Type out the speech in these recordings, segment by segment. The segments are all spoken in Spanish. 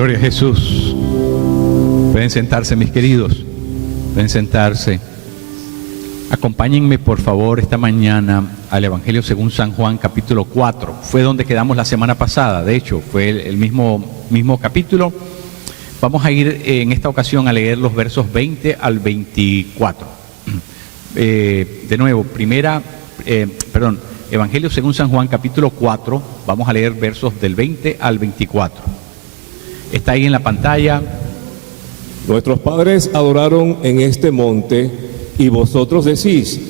Gloria a Jesús. Pueden sentarse, mis queridos. Pueden sentarse. Acompáñenme, por favor, esta mañana al Evangelio según San Juan, capítulo 4. Fue donde quedamos la semana pasada. De hecho, fue el mismo capítulo. Vamos a ir en esta ocasión a leer los versos 20 al 24. De nuevo, Evangelio según San Juan, capítulo 4. Vamos a leer versos del 20 al 24. Está ahí en la pantalla. Nuestros padres adoraron en este monte, y vosotros decís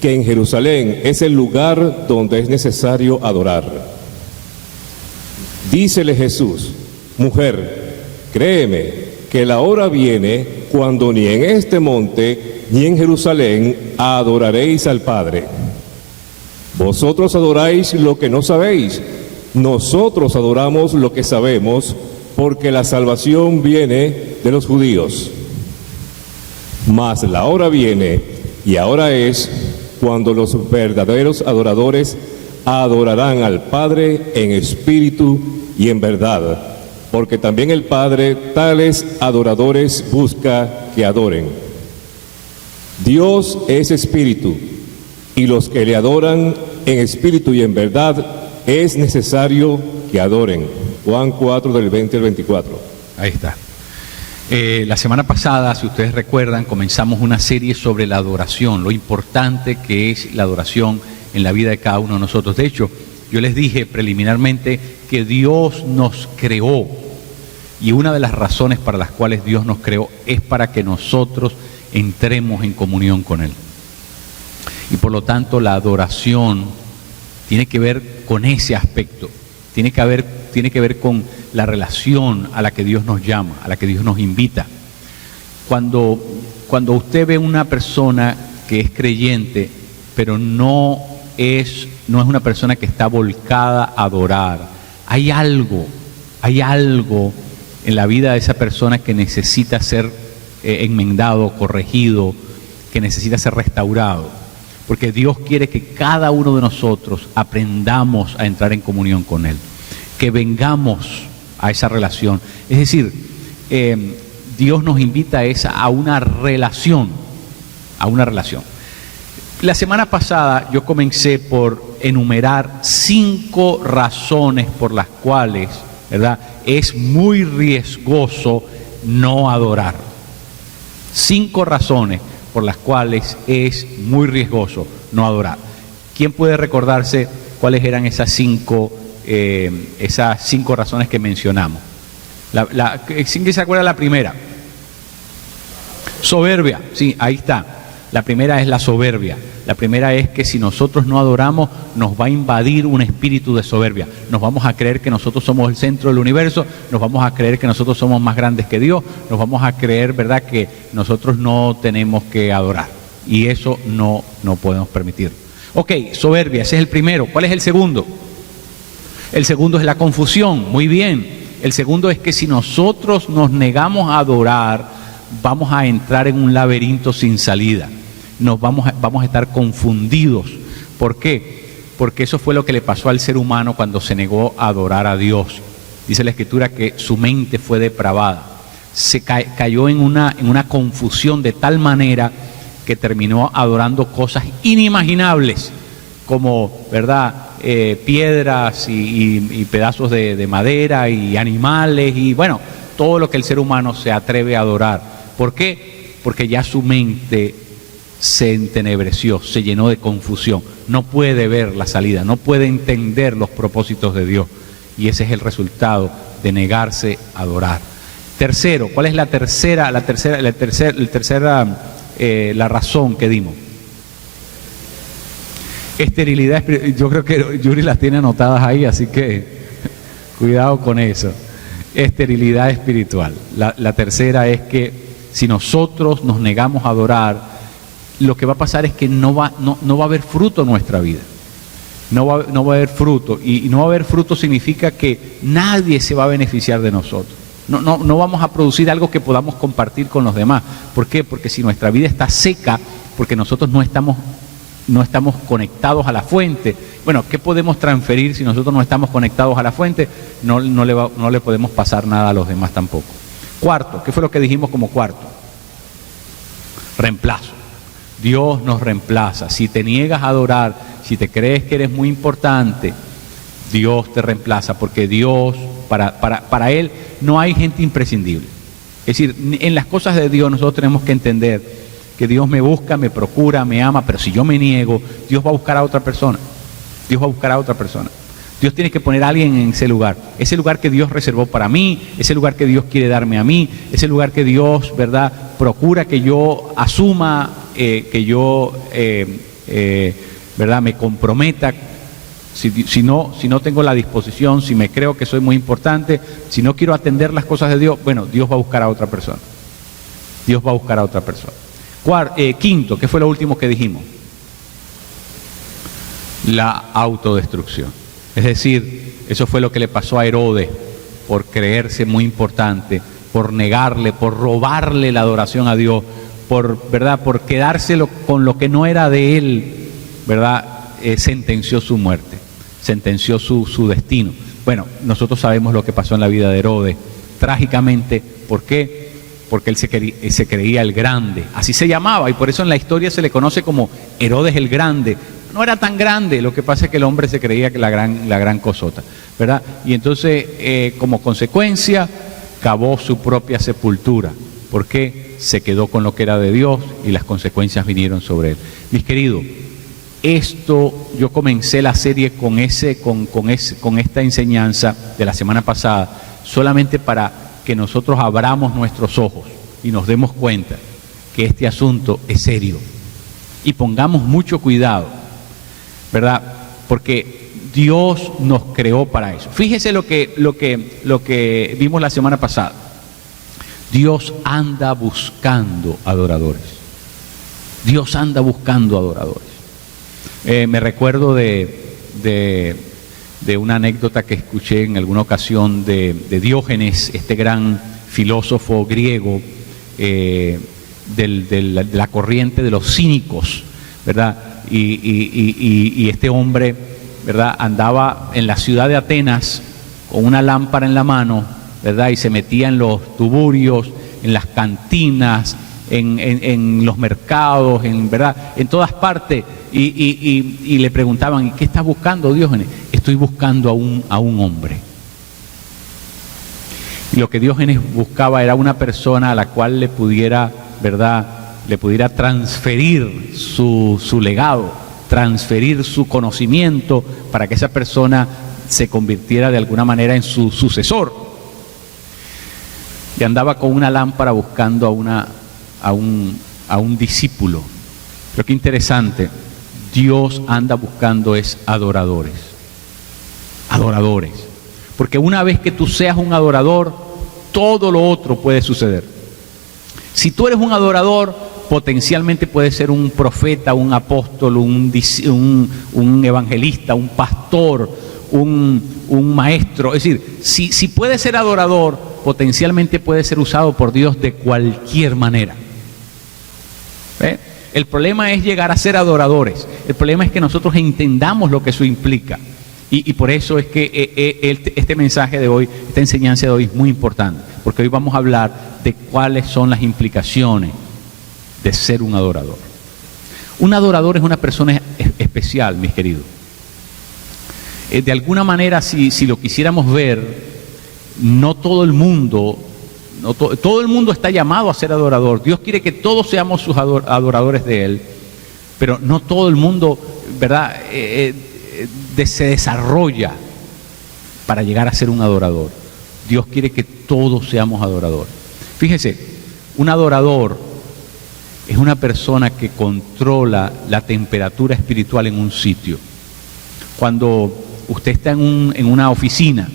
que en Jerusalén es el lugar donde es necesario adorar. Dícele Jesús: mujer, créeme que la hora viene cuando ni en este monte ni en Jerusalén adoraréis al Padre. Vosotros adoráis lo que no sabéis, nosotros adoramos lo que sabemos, porque la salvación viene de los judíos. Mas la hora viene, y ahora es, cuando los verdaderos adoradores adorarán al Padre en espíritu y en verdad, porque también el Padre tales adoradores busca que adoren. Dios es espíritu, y los que le adoran en espíritu y en verdad es necesario que adoren. Juan 4, del 20 al 24. Ahí está. La semana pasada, si ustedes recuerdan, comenzamos una serie sobre la adoración, lo importante que es la adoración en la vida de cada uno de nosotros. De hecho, yo les dije preliminarmente que Dios nos creó, y una de las razones para las cuales Dios nos creó es para que nosotros entremos en comunión con Él. Y por lo tanto, la adoración tiene que ver con ese aspecto, tiene que ver con la relación a la que Dios nos llama, a la que Dios nos invita. Cuando usted ve una persona que es creyente, pero no es una persona que está volcada a adorar, hay algo en la vida de esa persona que necesita ser enmendado, corregido, que necesita ser restaurado. Porque Dios quiere que cada uno de nosotros aprendamos a entrar en comunión con Él, que vengamos a esa relación. Es decir, Dios nos invita a una relación, La semana pasada yo comencé por enumerar 5 razones por las cuales, ¿verdad?, es muy riesgoso no adorar. 5 razones por las cuales es muy riesgoso no adorar. ¿Quién puede recordarse cuáles eran esas 5 razones que mencionamos? ¿Quién se acuerda de la primera? Soberbia, sí, ahí está. La primera es la soberbia. La primera es que si nosotros no adoramos, nos va a invadir un espíritu de soberbia. Nos vamos a creer que nosotros somos el centro del universo, nos vamos a creer que nosotros somos más grandes que Dios, nos vamos a creer, ¿verdad?, que nosotros no tenemos que adorar. Y eso no podemos permitir. Ok, soberbia, ese es el primero. ¿Cuál es el segundo? El segundo es la confusión. Muy bien. El segundo es que si nosotros nos negamos a adorar, vamos a entrar en un laberinto sin salida. Vamos a estar confundidos. ¿Por qué? Porque eso fue lo que le pasó al ser humano cuando se negó a adorar a Dios. Dice la Escritura que su mente fue depravada. Se cayó en una confusión de tal manera que terminó adorando cosas inimaginables, como, ¿verdad?, piedras y pedazos de madera y animales y, bueno, todo lo que el ser humano se atreve a adorar. ¿Por qué? Porque ya su mente se entenebreció, se llenó de confusión, no puede ver la salida, no puede entender los propósitos de Dios, y ese es el resultado de negarse a adorar. Tercero, ¿cuál es la razón que dimos? Esterilidad espiritual. Yo creo que Yuri las tiene anotadas ahí, así que cuidado con eso. Esterilidad espiritual. La tercera es que si nosotros nos negamos a adorar, lo que va a pasar es que no va a haber fruto en nuestra vida. No va a haber fruto. Y no va a haber fruto significa que nadie se va a beneficiar de nosotros. No vamos a producir algo que podamos compartir con los demás. ¿Por qué? Porque si nuestra vida está seca, porque nosotros no estamos no estamos conectados a la fuente. Bueno, ¿qué podemos transferir si nosotros no estamos conectados a la fuente? No le podemos pasar nada a los demás tampoco. Cuarto, ¿qué fue lo que dijimos como cuarto? Reemplazo. Dios nos reemplaza. Si te niegas a adorar, si te crees que eres muy importante, Dios te reemplaza, porque Dios, para Él no hay gente imprescindible. Es decir, en las cosas de Dios nosotros tenemos que entender que Dios me busca, me procura, me ama, pero si yo me niego, Dios va a buscar a otra persona. Dios va a buscar a otra persona. Dios tiene que poner a alguien en ese lugar que Dios reservó para mí, ese lugar que Dios quiere darme a mí, ese lugar que Dios, ¿verdad?, procura que yo asuma, que yo, ¿verdad?, me comprometa. Si no tengo la disposición, si me creo que soy muy importante, si no quiero atender las cosas de Dios, bueno, Dios va a buscar a otra persona. Dios va a buscar a otra persona. Quinto, ¿qué fue lo último que dijimos? La autodestrucción. Es decir, eso fue lo que le pasó a Herodes por creerse muy importante, por negarle, por robarle la adoración a Dios, ¿verdad?, por quedárselo con lo que no era de él, ¿verdad?, sentenció su muerte, sentenció su destino. Bueno, nosotros sabemos lo que pasó en la vida de Herodes, trágicamente. ¿Por qué? Porque él se creía el grande, así se llamaba, y por eso en la historia se le conoce como Herodes el Grande. No era tan grande, lo que pasa es que el hombre se creía que la gran cosota, ¿verdad? Y entonces, como consecuencia, cavó su propia sepultura, porque se quedó con lo que era de Dios y las consecuencias vinieron sobre él. Mis queridos, yo comencé la serie con esta enseñanza de la semana pasada, solamente para que nosotros abramos nuestros ojos y nos demos cuenta que este asunto es serio y pongamos mucho cuidado, ¿verdad? Porque Dios nos creó para eso. Fíjese lo que vimos la semana pasada. Dios anda buscando adoradores. Dios anda buscando adoradores. Me recuerdo de una anécdota que escuché en alguna ocasión de Diógenes, este gran filósofo griego, de la corriente de los cínicos, ¿verdad? Y este hombre, ¿verdad?, andaba en la ciudad de Atenas con una lámpara en la mano, ¿verdad?, y se metía en los tuburios, en las cantinas, en los mercados, ¿verdad?, en todas partes, y le preguntaban: ¿y qué estás buscando, Diógenes? Estoy buscando a un hombre. Y lo que Diógenes buscaba era una persona a la cual le pudiera, ¿verdad?, le pudiera transferir su legado, transferir su conocimiento, para que esa persona se convirtiera de alguna manera en su sucesor. Y andaba con una lámpara buscando a un discípulo. Pero qué interesante, Dios anda buscando adoradores. Adoradores. Porque una vez que tú seas un adorador, todo lo otro puede suceder. Si tú eres un adorador, potencialmente puedes ser un profeta, un apóstol, un evangelista, un pastor, un maestro. Es decir, si puedes ser adorador, potencialmente puede ser usado por Dios de cualquier manera. ¿Ve? El problema es llegar a ser adoradores. El problema es que nosotros entendamos lo que eso implica. Y por eso es que este mensaje de hoy, esta enseñanza de hoy es muy importante, porque hoy vamos a hablar de cuáles son las implicaciones de ser un adorador. Un adorador es una persona especial, mis queridos. De alguna manera, si lo quisiéramos ver, no todo el mundo, todo el mundo está llamado a ser adorador. Dios quiere que todos seamos sus adoradores de Él, pero no todo el mundo, ¿verdad?, se desarrolla para llegar a ser un adorador. Dios quiere que todos seamos adoradores. Fíjese, un adorador es una persona que controla la temperatura espiritual en un sitio. Cuando usted está en una oficina,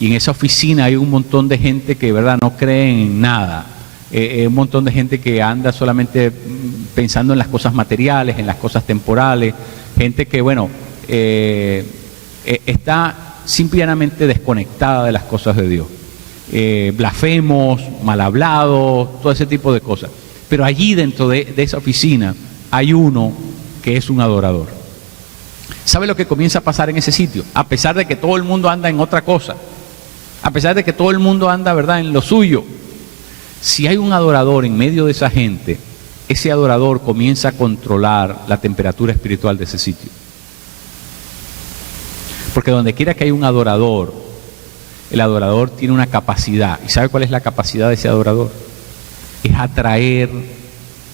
y en esa oficina hay un montón de gente que, ¿verdad?, no cree en nada. Un montón de gente que anda solamente pensando en las cosas materiales, en las cosas temporales. Gente que, bueno, está simplemente desconectada de las cosas de Dios. Blasfemos, mal hablados, todo ese tipo de cosas. Pero allí dentro de esa oficina hay uno que es un adorador. ¿Sabe lo que comienza a pasar en ese sitio? A pesar de que todo el mundo anda en otra cosa, a pesar de que todo el mundo anda, ¿verdad?, en lo suyo, si hay un adorador en medio de esa gente, ese adorador comienza a controlar la temperatura espiritual de ese sitio. Porque donde quiera que haya un adorador, el adorador tiene una capacidad. ¿Y sabe cuál es la capacidad de ese adorador? Es atraer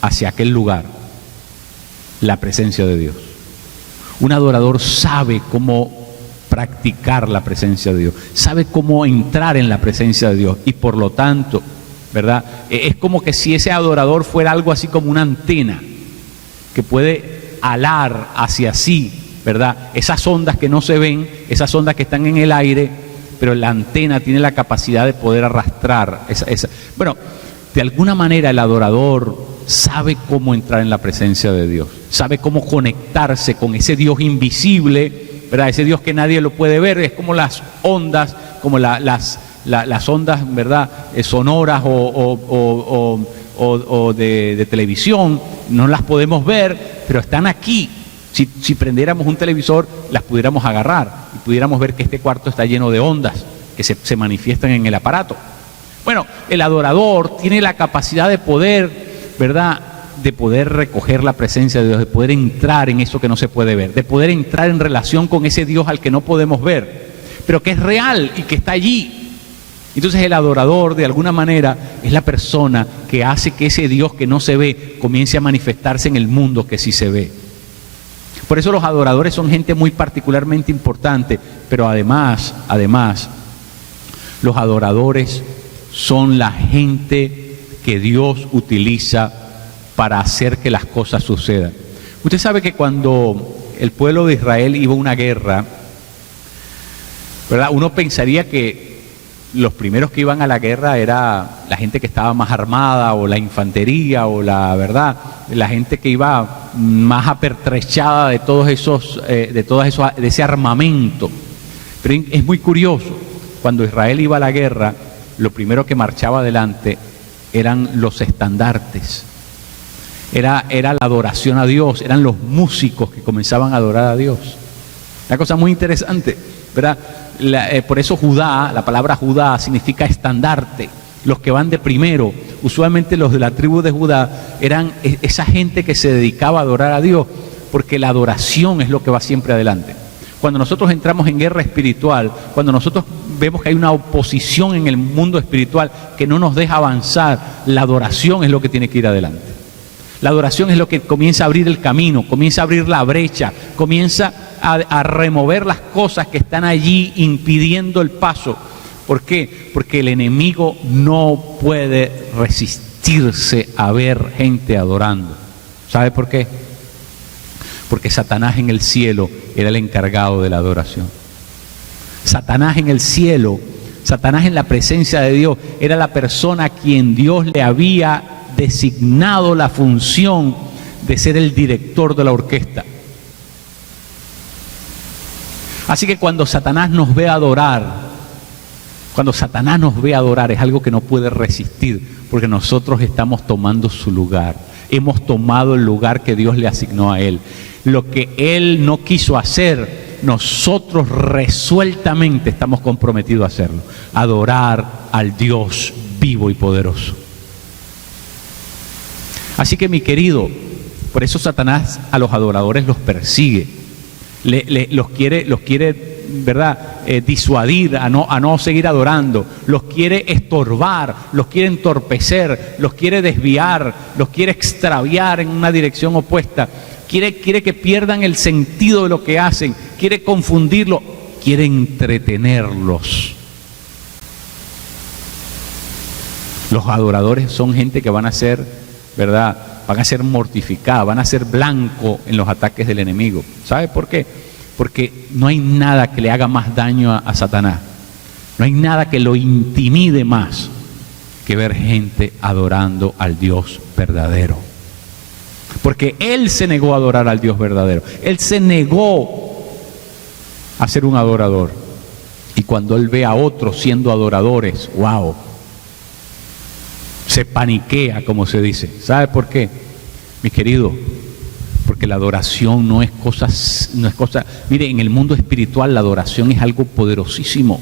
hacia aquel lugar la presencia de Dios. Un adorador sabe cómo practicar la presencia de Dios, sabe cómo entrar en la presencia de Dios y por lo tanto, ¿verdad? Es como que si ese adorador fuera algo así como una antena que puede alar hacia sí, ¿verdad? Esas ondas que no se ven, esas ondas que están en el aire, pero la antena tiene la capacidad de poder arrastrar esa. Bueno, de alguna manera el adorador sabe cómo entrar en la presencia de Dios, sabe cómo conectarse con ese Dios invisible, ¿verdad? Ese Dios que nadie lo puede ver. Es como las ondas, como las ondas, ¿verdad?, sonoras o de televisión, no las podemos ver, pero están aquí. Si prendiéramos un televisor, las pudiéramos agarrar y pudiéramos ver que este cuarto está lleno de ondas que se manifiestan en el aparato. Bueno, el adorador tiene la capacidad de poder, ¿verdad?, de poder recoger la presencia de Dios, de poder entrar en eso que no se puede ver, de poder entrar en relación con ese Dios al que no podemos ver, pero que es real y que está allí. Entonces el adorador, de alguna manera, es la persona que hace que ese Dios que no se ve comience a manifestarse en el mundo que sí se ve. Por eso los adoradores son gente muy particularmente importante, pero además, los adoradores son la gente que Dios utiliza para hacer que las cosas sucedan. Usted sabe que cuando el pueblo de Israel iba a una guerra, ¿verdad?, uno pensaría que los primeros que iban a la guerra era la gente que estaba más armada, o la infantería, o la gente que iba más apertrechada de de ese armamento. Pero es muy curioso, cuando Israel iba a la guerra, lo primero que marchaba adelante eran los estandartes. Era la adoración a Dios, eran los músicos que comenzaban a adorar a Dios. Una cosa muy interesante, ¿verdad? Por eso Judá, la palabra Judá significa estandarte. Los que van de primero, usualmente los de la tribu de Judá, eran esa gente que se dedicaba a adorar a Dios, porque la adoración es lo que va siempre adelante. Cuando nosotros entramos en guerra espiritual, cuando nosotros vemos que hay una oposición en el mundo espiritual que no nos deja avanzar, la adoración es lo que tiene que ir adelante. La adoración es lo que comienza a abrir el camino, comienza a abrir la brecha, comienza a remover las cosas que están allí impidiendo el paso. ¿Por qué? Porque el enemigo no puede resistirse a ver gente adorando. ¿Sabe por qué? Porque Satanás en el cielo era el encargado de la adoración. Satanás en el cielo, Satanás en la presencia de Dios, era la persona a quien Dios le había designado la función de ser el director de la orquesta. Así que cuando Satanás nos ve adorar, es algo que no puede resistir, porque nosotros estamos tomando su lugar. Hemos tomado el lugar que Dios le asignó a él. Lo que él no quiso hacer, nosotros resueltamente estamos comprometidos a hacerlo. Adorar al Dios vivo y poderoso. Así que, mi querido, por eso Satanás a los adoradores los persigue, los quiere, ¿verdad?, disuadir a no seguir adorando, los quiere estorbar, los quiere entorpecer, los quiere desviar, los quiere extraviar en una dirección opuesta, quiere que pierdan el sentido de lo que hacen, quiere confundirlo, quiere entretenerlos. Los adoradores son gente que van a ser, ¿verdad?, van a ser mortificadas, van a ser blanco en los ataques del enemigo. ¿Sabe por qué? Porque no hay nada que le haga más daño a Satanás. No hay nada que lo intimide más que ver gente adorando al Dios verdadero. Porque él se negó a adorar al Dios verdadero. Él se negó a ser un adorador. Y cuando él ve a otros siendo adoradores, ¡wow!, se paniquea, como se dice. ¿Sabe por qué? Mi querido, Porque la adoración no es cosa. Mire, en el mundo espiritual la adoración es algo poderosísimo.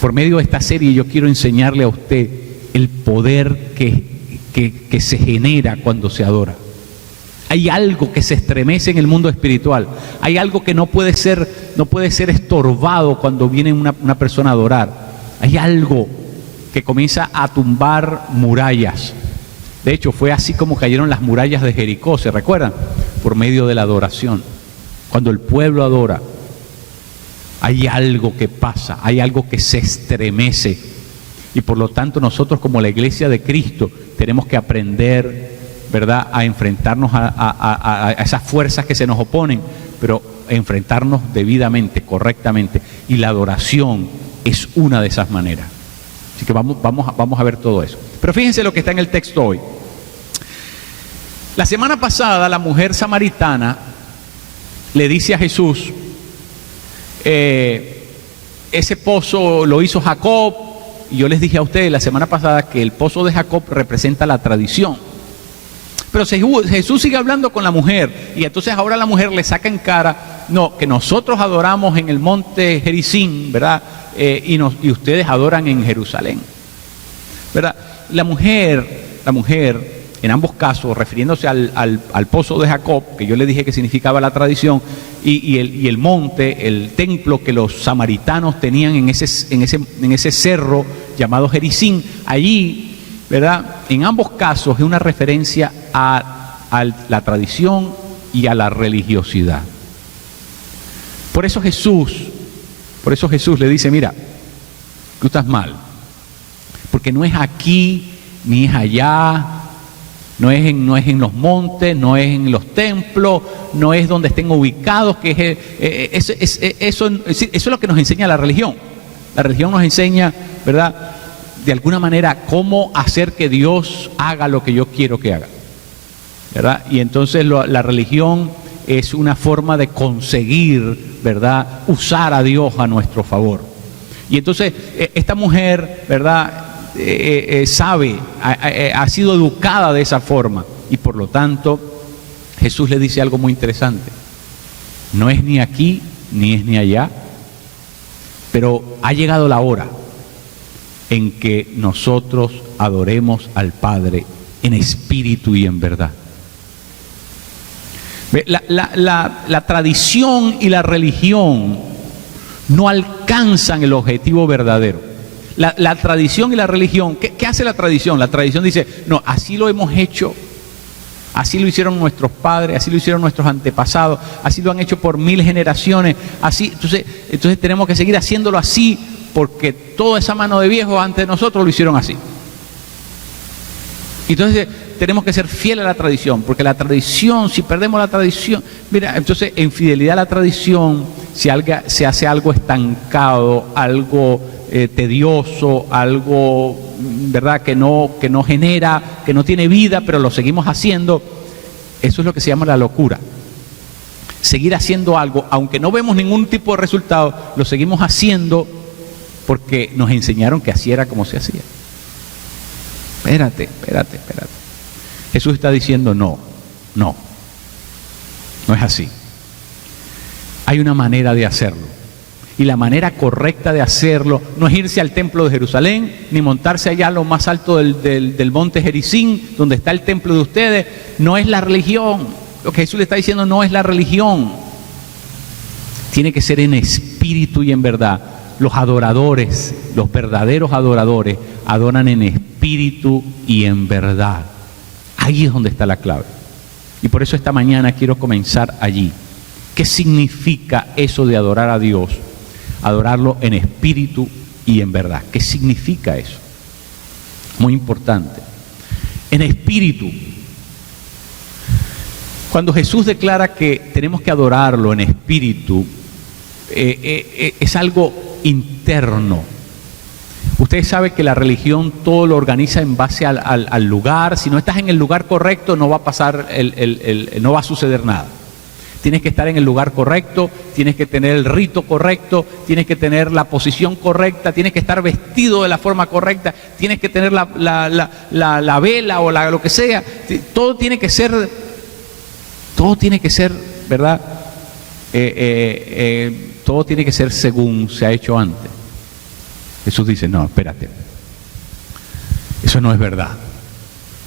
Por medio de esta serie yo quiero enseñarle a usted el poder que se genera cuando se adora. Hay algo que se estremece en el mundo espiritual. Hay algo que no puede ser estorbado cuando viene una persona a adorar. Hay algo que comienza a tumbar murallas. De hecho, fue así como cayeron las murallas de Jericó, ¿se recuerdan? Por medio de la adoración. Cuando el pueblo adora, hay algo que pasa, hay algo que se estremece. Y por lo tanto nosotros como la Iglesia de Cristo tenemos que aprender, ¿verdad?, a enfrentarnos a esas fuerzas que se nos oponen, pero enfrentarnos debidamente, correctamente. Y la adoración es una de esas maneras. Así que vamos a ver todo eso. Pero fíjense lo que está en el texto hoy. La semana pasada la mujer samaritana le dice a Jesús, ese pozo lo hizo Jacob, y yo les dije a ustedes la semana pasada que el pozo de Jacob representa la tradición. Pero Jesús sigue hablando con la mujer, y entonces ahora la mujer le saca en cara, no, que nosotros adoramos en el monte Gerizim, ¿verdad? Y ustedes adoran en Jerusalén, ¿verdad? La mujer, en ambos casos, refiriéndose al pozo de Jacob, que yo le dije que significaba la tradición, y el monte, el templo que los samaritanos tenían en ese cerro llamado Gerizim, allí, ¿verdad? En ambos casos es una referencia a la tradición y a la religiosidad. Por eso Jesús le dice, mira, tú estás mal, porque no es aquí ni es allá, no es en los montes, no es en los templos, no es donde estén ubicados, que eso es lo que nos enseña la religión. La religión nos enseña, ¿verdad?, de alguna manera cómo hacer que Dios haga lo que yo quiero que haga, ¿verdad? Y entonces la religión es una forma de conseguir, ¿verdad?, usar a Dios a nuestro favor. Y entonces esta mujer, ¿verdad?, sabe, ha sido educada de esa forma, y por lo tanto Jesús le dice algo muy interesante: no es ni aquí ni es ni allá, pero ha llegado la hora en que nosotros adoremos al Padre en espíritu y en verdad. La tradición y la religión no alcanzan el objetivo verdadero. La tradición y la religión, ¿qué hace la tradición? La tradición dice, no, así lo hemos hecho, así lo hicieron nuestros padres, así lo hicieron nuestros antepasados, así lo han hecho por 1000 generaciones, así, entonces tenemos que seguir haciéndolo así, porque toda esa mano de viejos antes de nosotros lo hicieron así. Entonces tenemos que ser fieles a la tradición, porque la tradición, si perdemos la tradición, mira, entonces en fidelidad a la tradición se hace algo estancado, algo tedioso, algo, ¿verdad?, que no genera, que no tiene vida, pero lo seguimos haciendo. Eso es lo que se llama la locura. Seguir haciendo algo, aunque no vemos ningún tipo de resultado, lo seguimos haciendo porque nos enseñaron que así era como se hacía. Espérate. Jesús está diciendo no es así. Hay una manera de hacerlo. Y la manera correcta de hacerlo no es irse al templo de Jerusalén, ni montarse allá a lo más alto del monte Gerizim, donde está el templo de ustedes. No es la religión. Lo que Jesús le está diciendo no es la religión. Tiene que ser en espíritu y en verdad. Los adoradores, los verdaderos adoradores, adoran en espíritu y en verdad. Ahí es donde está la clave. Y por eso esta mañana quiero comenzar allí. ¿Qué significa eso de adorar a Dios? Adorarlo en espíritu y en verdad. ¿Qué significa eso? Muy importante. En espíritu. Cuando Jesús declara que tenemos que adorarlo en espíritu, es algo interno. Usted sabe que la religión todo lo organiza en base al lugar. Si no estás en el lugar correcto, no va a pasar, no va a suceder nada. Tienes que estar en el lugar correcto, tienes que tener el rito correcto, tienes que tener la posición correcta, tienes que estar vestido de la forma correcta, tienes que tener la vela o lo que sea. Todo tiene que ser Todo tiene que ser, ¿verdad? Todo tiene que ser según se ha hecho antes. Jesús dice, no, espérate, eso no es verdad.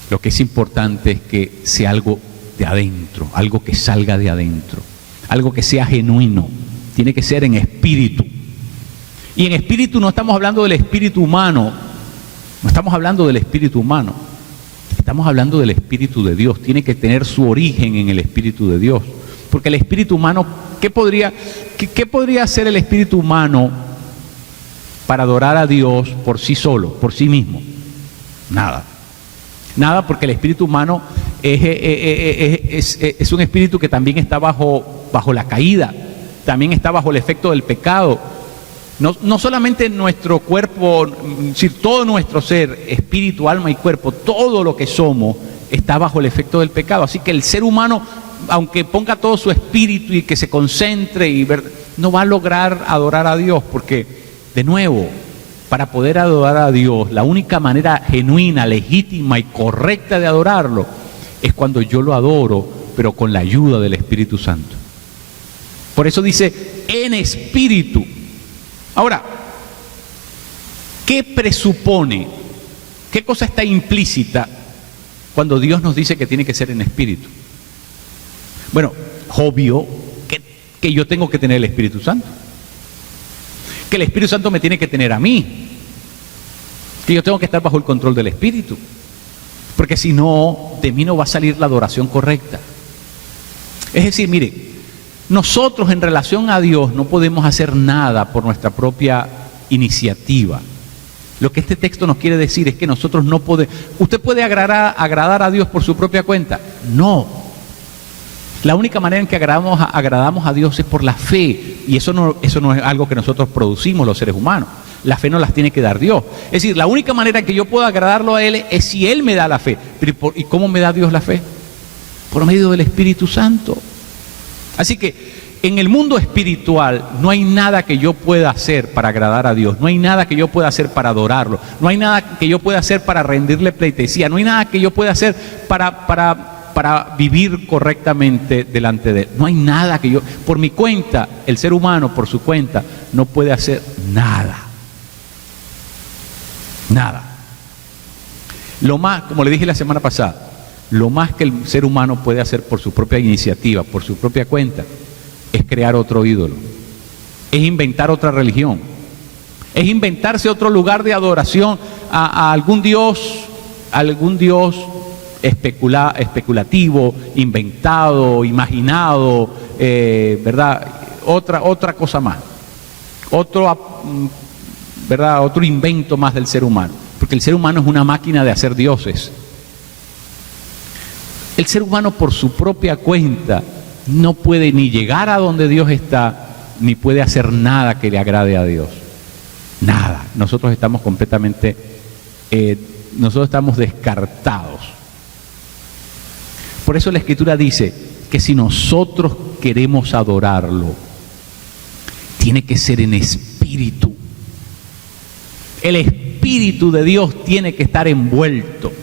Lo que es importante es que sea algo de adentro, algo que salga de adentro, algo que sea genuino, tiene que ser en espíritu. Y en espíritu no estamos hablando del espíritu humano, no estamos hablando del espíritu humano, estamos hablando del espíritu de Dios, tiene que tener su origen en el espíritu de Dios. Porque el espíritu humano, ¿qué podría hacer el espíritu humano para adorar a Dios por sí solo, por sí mismo? Nada. Nada, porque el espíritu humano es un espíritu que también está bajo la caída, también está bajo el efecto del pecado. No solamente nuestro cuerpo, es decir, todo nuestro ser, espíritu, alma y cuerpo, todo lo que somos está bajo el efecto del pecado. Así que el ser humano, aunque ponga todo su espíritu y que se concentre, no va a lograr adorar a Dios, porque, de nuevo, para poder adorar a Dios, la única manera genuina, legítima y correcta de adorarlo es cuando yo lo adoro, pero con la ayuda del Espíritu Santo. Por eso dice, en espíritu. Ahora, ¿qué presupone? ¿Qué cosa está implícita cuando Dios nos dice que tiene que ser en espíritu? Bueno, obvio que yo tengo que tener el Espíritu Santo. Que el Espíritu Santo me tiene que tener a mí. Que yo tengo que estar bajo el control del Espíritu. Porque si no, de mí no va a salir la adoración correcta. Es decir, mire, nosotros en relación a Dios no podemos hacer nada por nuestra propia iniciativa. Lo que este texto nos quiere decir es que nosotros no podemos... ¿Usted puede agradar a Dios por su propia cuenta? No. La única manera en que agradamos a Dios es por la fe. Y eso no es algo que nosotros producimos los seres humanos. La fe nos las tiene que dar Dios. Es decir, la única manera en que yo puedo agradarlo a Él es si Él me da la fe. ¿Y cómo me da Dios la fe? Por medio del Espíritu Santo. Así que en el mundo espiritual no hay nada que yo pueda hacer para agradar a Dios, no hay nada que yo pueda hacer para adorarlo, no hay nada que yo pueda hacer para rendirle pleitesía, no hay nada que yo pueda hacer para vivir correctamente delante de Él. No hay nada que yo, por mi cuenta, el ser humano por su cuenta no puede hacer nada. Nada. Lo más, como le dije la semana pasada, lo más que el ser humano puede hacer por su propia iniciativa, por su propia cuenta, es crear otro ídolo, es inventar otra religión, es inventarse otro lugar de adoración a algún Dios especulativo, inventado, imaginado, ¿verdad? Otra cosa más, ¿verdad? Otro invento más del ser humano, porque el ser humano es una máquina de hacer dioses. El ser humano por su propia cuenta no puede ni llegar a donde Dios está, ni puede hacer nada que le agrade a Dios. Nada. Nosotros estamos completamente, nosotros estamos descartados. Por eso la Escritura dice que si nosotros queremos adorarlo, tiene que ser en espíritu. El Espíritu de Dios tiene que estar envuelto.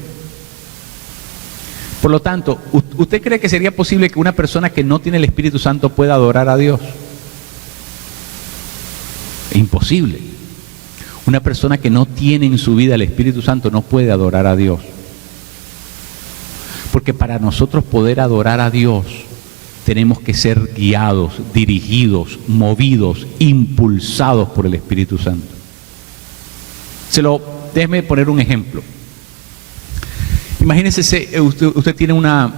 Por lo tanto, ¿usted cree que sería posible que una persona que no tiene el Espíritu Santo pueda adorar a Dios? Es imposible. Una persona que no tiene en su vida el Espíritu Santo no puede adorar a Dios. Porque para nosotros poder adorar a Dios, tenemos que ser guiados, dirigidos, movidos, impulsados por el Espíritu Santo. Déjeme poner un ejemplo. Imagínese, usted tiene una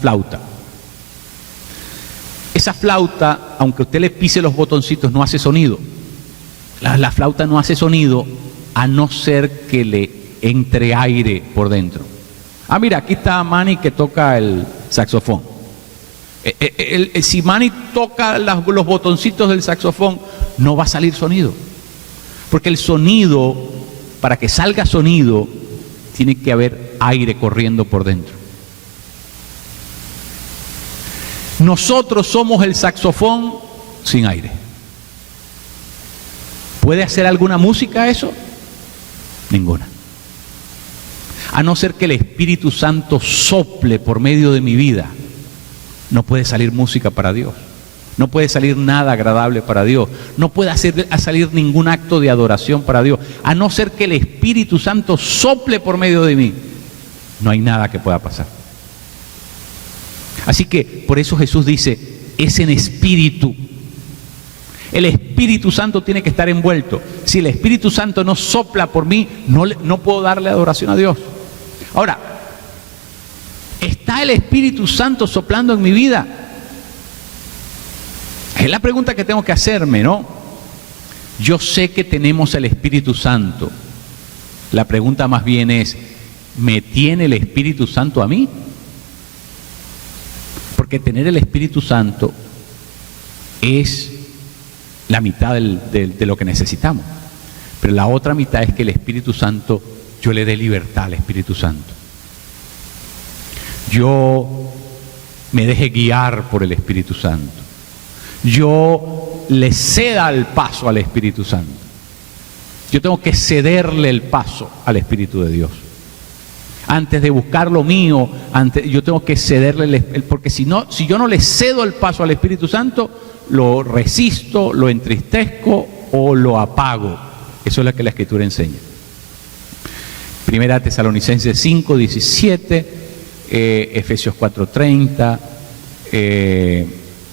flauta. Esa flauta, aunque usted le pise los botoncitos, no hace sonido. La flauta no hace sonido a no ser que le entre aire por dentro. Ah, mira, aquí está Manny que toca el saxofón. Si Manny toca los botoncitos del saxofón, no va a salir sonido. Porque el sonido, para que salga sonido, tiene que haber aire corriendo por dentro. Nosotros somos el saxofón sin aire. ¿Puede hacer alguna música eso? Ninguna. A no ser que el Espíritu Santo sople por medio de mi vida no puede salir música para Dios. No puede salir nada agradable para Dios. No puede salir ningún acto de adoración para Dios. A no ser que el Espíritu Santo sople por medio de mí, no hay nada que pueda pasar. Así que por eso Jesús dice, es en espíritu. El Espíritu Santo tiene que estar envuelto. Si el Espíritu Santo no sopla por mí, no puedo darle adoración a Dios. Ahora, ¿está el Espíritu Santo soplando en mi vida? Es la pregunta que tengo que hacerme, ¿no? Yo sé que tenemos el Espíritu Santo. La pregunta más bien es, ¿me tiene el Espíritu Santo a mí? Porque tener el Espíritu Santo es la mitad de lo que necesitamos. Pero la otra mitad es que el Espíritu Santo, yo le dé libertad al Espíritu Santo. Yo me deje guiar por el Espíritu Santo. Yo le ceda el paso al Espíritu Santo. Yo tengo que cederle el paso al Espíritu de Dios. Antes de buscar lo mío, yo tengo que cederle porque si yo no le cedo el paso al Espíritu Santo, lo resisto, lo entristezco o lo apago. Eso es lo que la Escritura enseña. Primera Tesalonicenses 5:17, Efesios 4:30,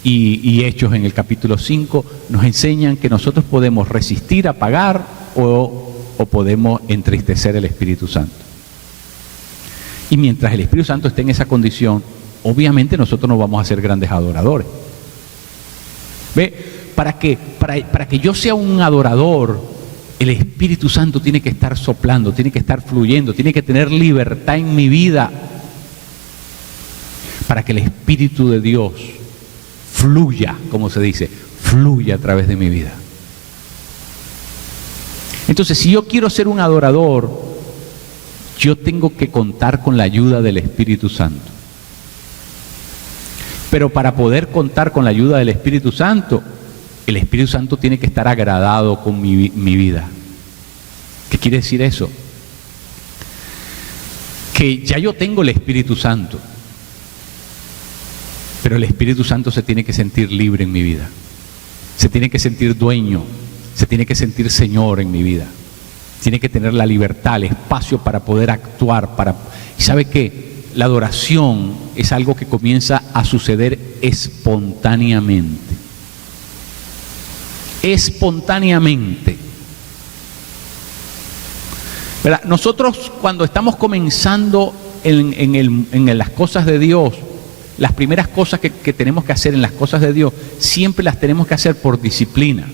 y Hechos en el capítulo 5 nos enseñan que nosotros podemos resistir, apagar o podemos entristecer el Espíritu Santo. Y mientras el Espíritu Santo esté en esa condición, obviamente nosotros no vamos a ser grandes adoradores. ¿Ve? Para que yo sea un adorador, el Espíritu Santo tiene que estar soplando, tiene que estar fluyendo, tiene que tener libertad en mi vida, para que el Espíritu de Dios fluya, como se dice, fluya a través de mi vida. Entonces, si yo quiero ser un adorador, yo tengo que contar con la ayuda del Espíritu Santo. Pero para poder contar con la ayuda del Espíritu Santo, el Espíritu Santo tiene que estar agradado con mi vida. ¿Qué quiere decir eso? Que ya yo tengo el Espíritu Santo, pero el Espíritu Santo se tiene que sentir libre en mi vida. Se tiene que sentir dueño, se tiene que sentir Señor en mi vida. Tiene que tener la libertad, el espacio para poder actuar. ¿Y sabe qué? La adoración es algo que comienza a suceder espontáneamente. Espontáneamente. ¿Verdad? Nosotros cuando estamos comenzando en las cosas de Dios, las primeras cosas que tenemos que hacer en las cosas de Dios, siempre las tenemos que hacer por disciplina.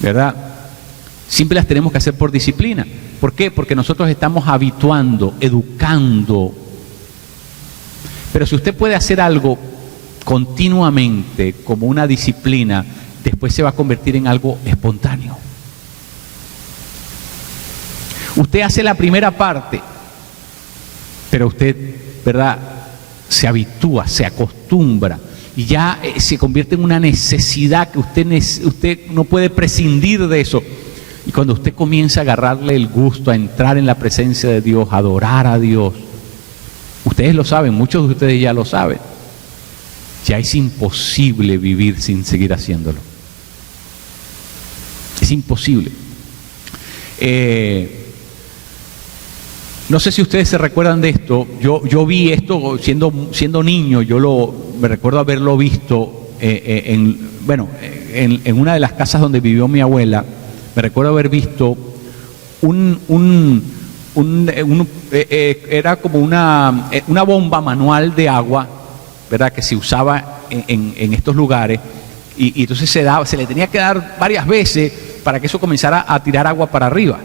¿Verdad? Siempre las tenemos que hacer por disciplina. ¿Por qué? Porque nosotros estamos habituando, educando. Pero si usted puede hacer algo continuamente como una disciplina, después se va a convertir en algo espontáneo. Usted hace la primera parte, pero usted, ¿verdad?, se habitúa, se acostumbra y ya se convierte en una necesidad que usted no puede prescindir de eso. Y cuando usted comienza a agarrarle el gusto a entrar en la presencia de Dios, a adorar a Dios, ustedes lo saben, muchos de ustedes ya lo saben, ya es imposible vivir sin seguir haciéndolo. Es imposible. No sé si ustedes se recuerdan de esto. Yo vi esto siendo niño. Me recuerdo haberlo visto en una de las casas donde vivió mi abuela. Me recuerdo haber visto era como una bomba manual de agua, ¿verdad?, que se usaba en estos lugares, y entonces se le tenía que dar varias veces para que eso comenzara a tirar agua para arriba,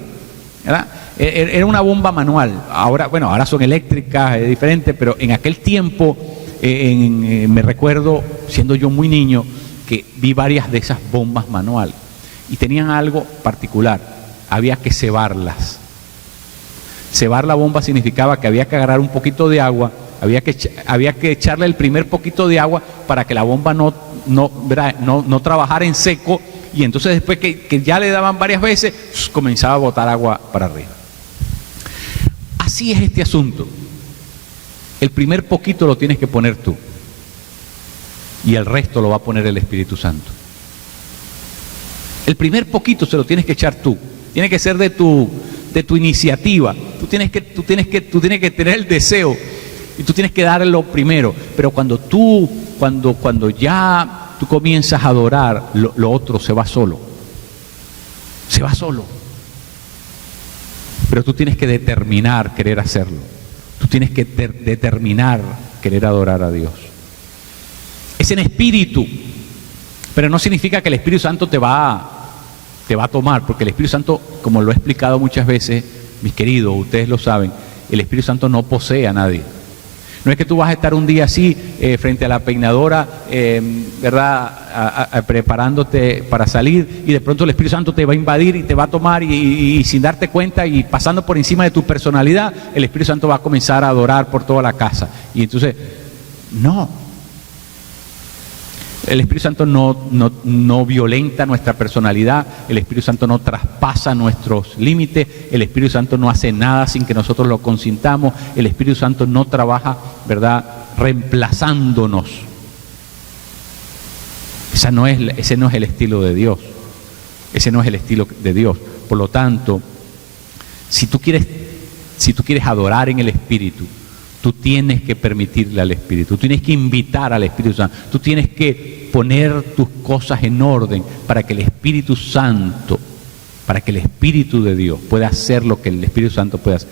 ¿verdad? Era una bomba manual. Ahora son eléctricas, es diferente, pero en aquel tiempo me recuerdo, siendo yo muy niño, que vi varias de esas bombas manuales. Y tenían algo particular, había que cebarlas. Cebar la bomba significaba que había que agarrar un poquito de agua, había que echarle el primer poquito de agua para que la bomba no trabajara en seco, y entonces después que ya le daban varias veces, comenzaba a botar agua para arriba. Así es este asunto. El primer poquito lo tienes que poner tú. y el resto lo va a poner el Espíritu Santo. El primer poquito se lo tienes que echar tú. Tiene que ser de tu iniciativa. Tú tienes que tener el deseo y tú tienes que darlo primero. Pero cuando ya tú comienzas a adorar, lo otro se va solo. Se va solo. Pero tú tienes que determinar querer hacerlo. Tú tienes que determinar querer adorar a Dios. Es en espíritu. Pero no significa que el Espíritu Santo te va a tomar, porque el Espíritu Santo, como lo he explicado muchas veces, mis queridos, ustedes lo saben, el Espíritu Santo no posee a nadie. No es que tú vas a estar un día así, frente a la peinadora, ¿verdad?, preparándote para salir, y de pronto el Espíritu Santo te va a invadir y te va a tomar, y sin darte cuenta y pasando por encima de tu personalidad, el Espíritu Santo va a comenzar a adorar por toda la casa. Y entonces, no. El Espíritu Santo no violenta nuestra personalidad, el Espíritu Santo no traspasa nuestros límites, el Espíritu Santo no hace nada sin que nosotros lo consintamos, el Espíritu Santo no trabaja, ¿verdad?, reemplazándonos. Ese no es el estilo de Dios. Ese no es el estilo de Dios. Por lo tanto, si tú quieres adorar en el Espíritu, tú tienes que permitirle al Espíritu, tú tienes que invitar al Espíritu Santo, tú tienes que poner tus cosas en orden para que el Espíritu Santo, para que el Espíritu de Dios pueda hacer lo que el Espíritu Santo puede hacer.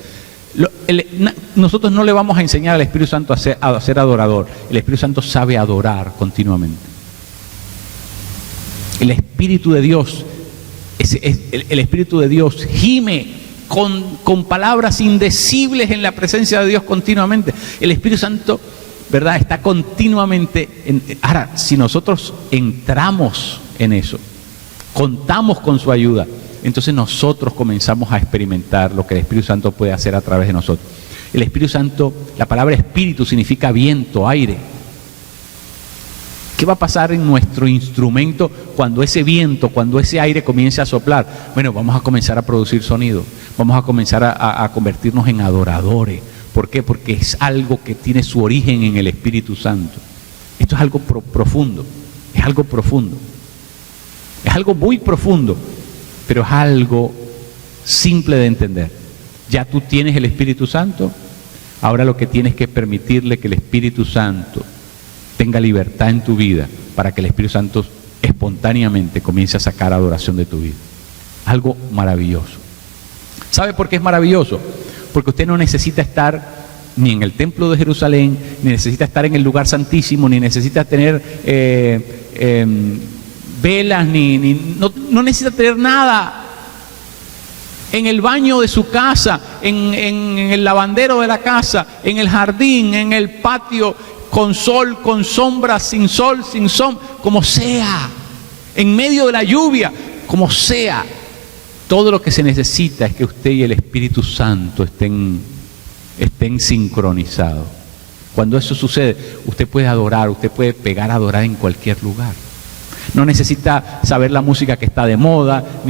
Nosotros no le vamos a enseñar al Espíritu Santo a ser adorador. El Espíritu Santo sabe adorar continuamente. El Espíritu de Dios, el Espíritu de Dios gime con palabras indecibles en la presencia de Dios continuamente. El Espíritu Santo, ¿verdad?, está continuamente. Ahora, si nosotros entramos en eso, contamos con su ayuda, entonces nosotros comenzamos a experimentar lo que el Espíritu Santo puede hacer a través de nosotros. El Espíritu Santo, la palabra espíritu significa viento, aire. ¿Qué va a pasar en nuestro instrumento cuando ese viento, cuando ese aire comience a soplar? Bueno, vamos a comenzar a producir sonido, vamos a comenzar a convertirnos en adoradores. ¿Por qué? Porque es algo que tiene su origen en el Espíritu Santo. Esto es algo profundo, es algo profundo, es algo muy profundo, pero es algo simple de entender. Ya tú tienes el Espíritu Santo, ahora lo que tienes que permitirle que el Espíritu Santo tenga libertad en tu vida para que el Espíritu Santo espontáneamente comience a sacar adoración de tu vida. Algo maravilloso. ¿Sabe por qué es maravilloso? Porque usted no necesita estar ni en el templo de Jerusalén, ni necesita estar en el lugar santísimo, ni necesita tener velas, no necesita tener nada. En el baño de su casa, en el lavandero de la casa, en el jardín, en el patio, con sol, con sombra, sin sol, sin sombra, como sea, en medio de la lluvia, como sea. Todo lo que se necesita es que usted y el Espíritu Santo estén sincronizados. Cuando eso sucede, usted puede adorar, usted puede pegar a adorar en cualquier lugar. No necesita saber la música que está de moda,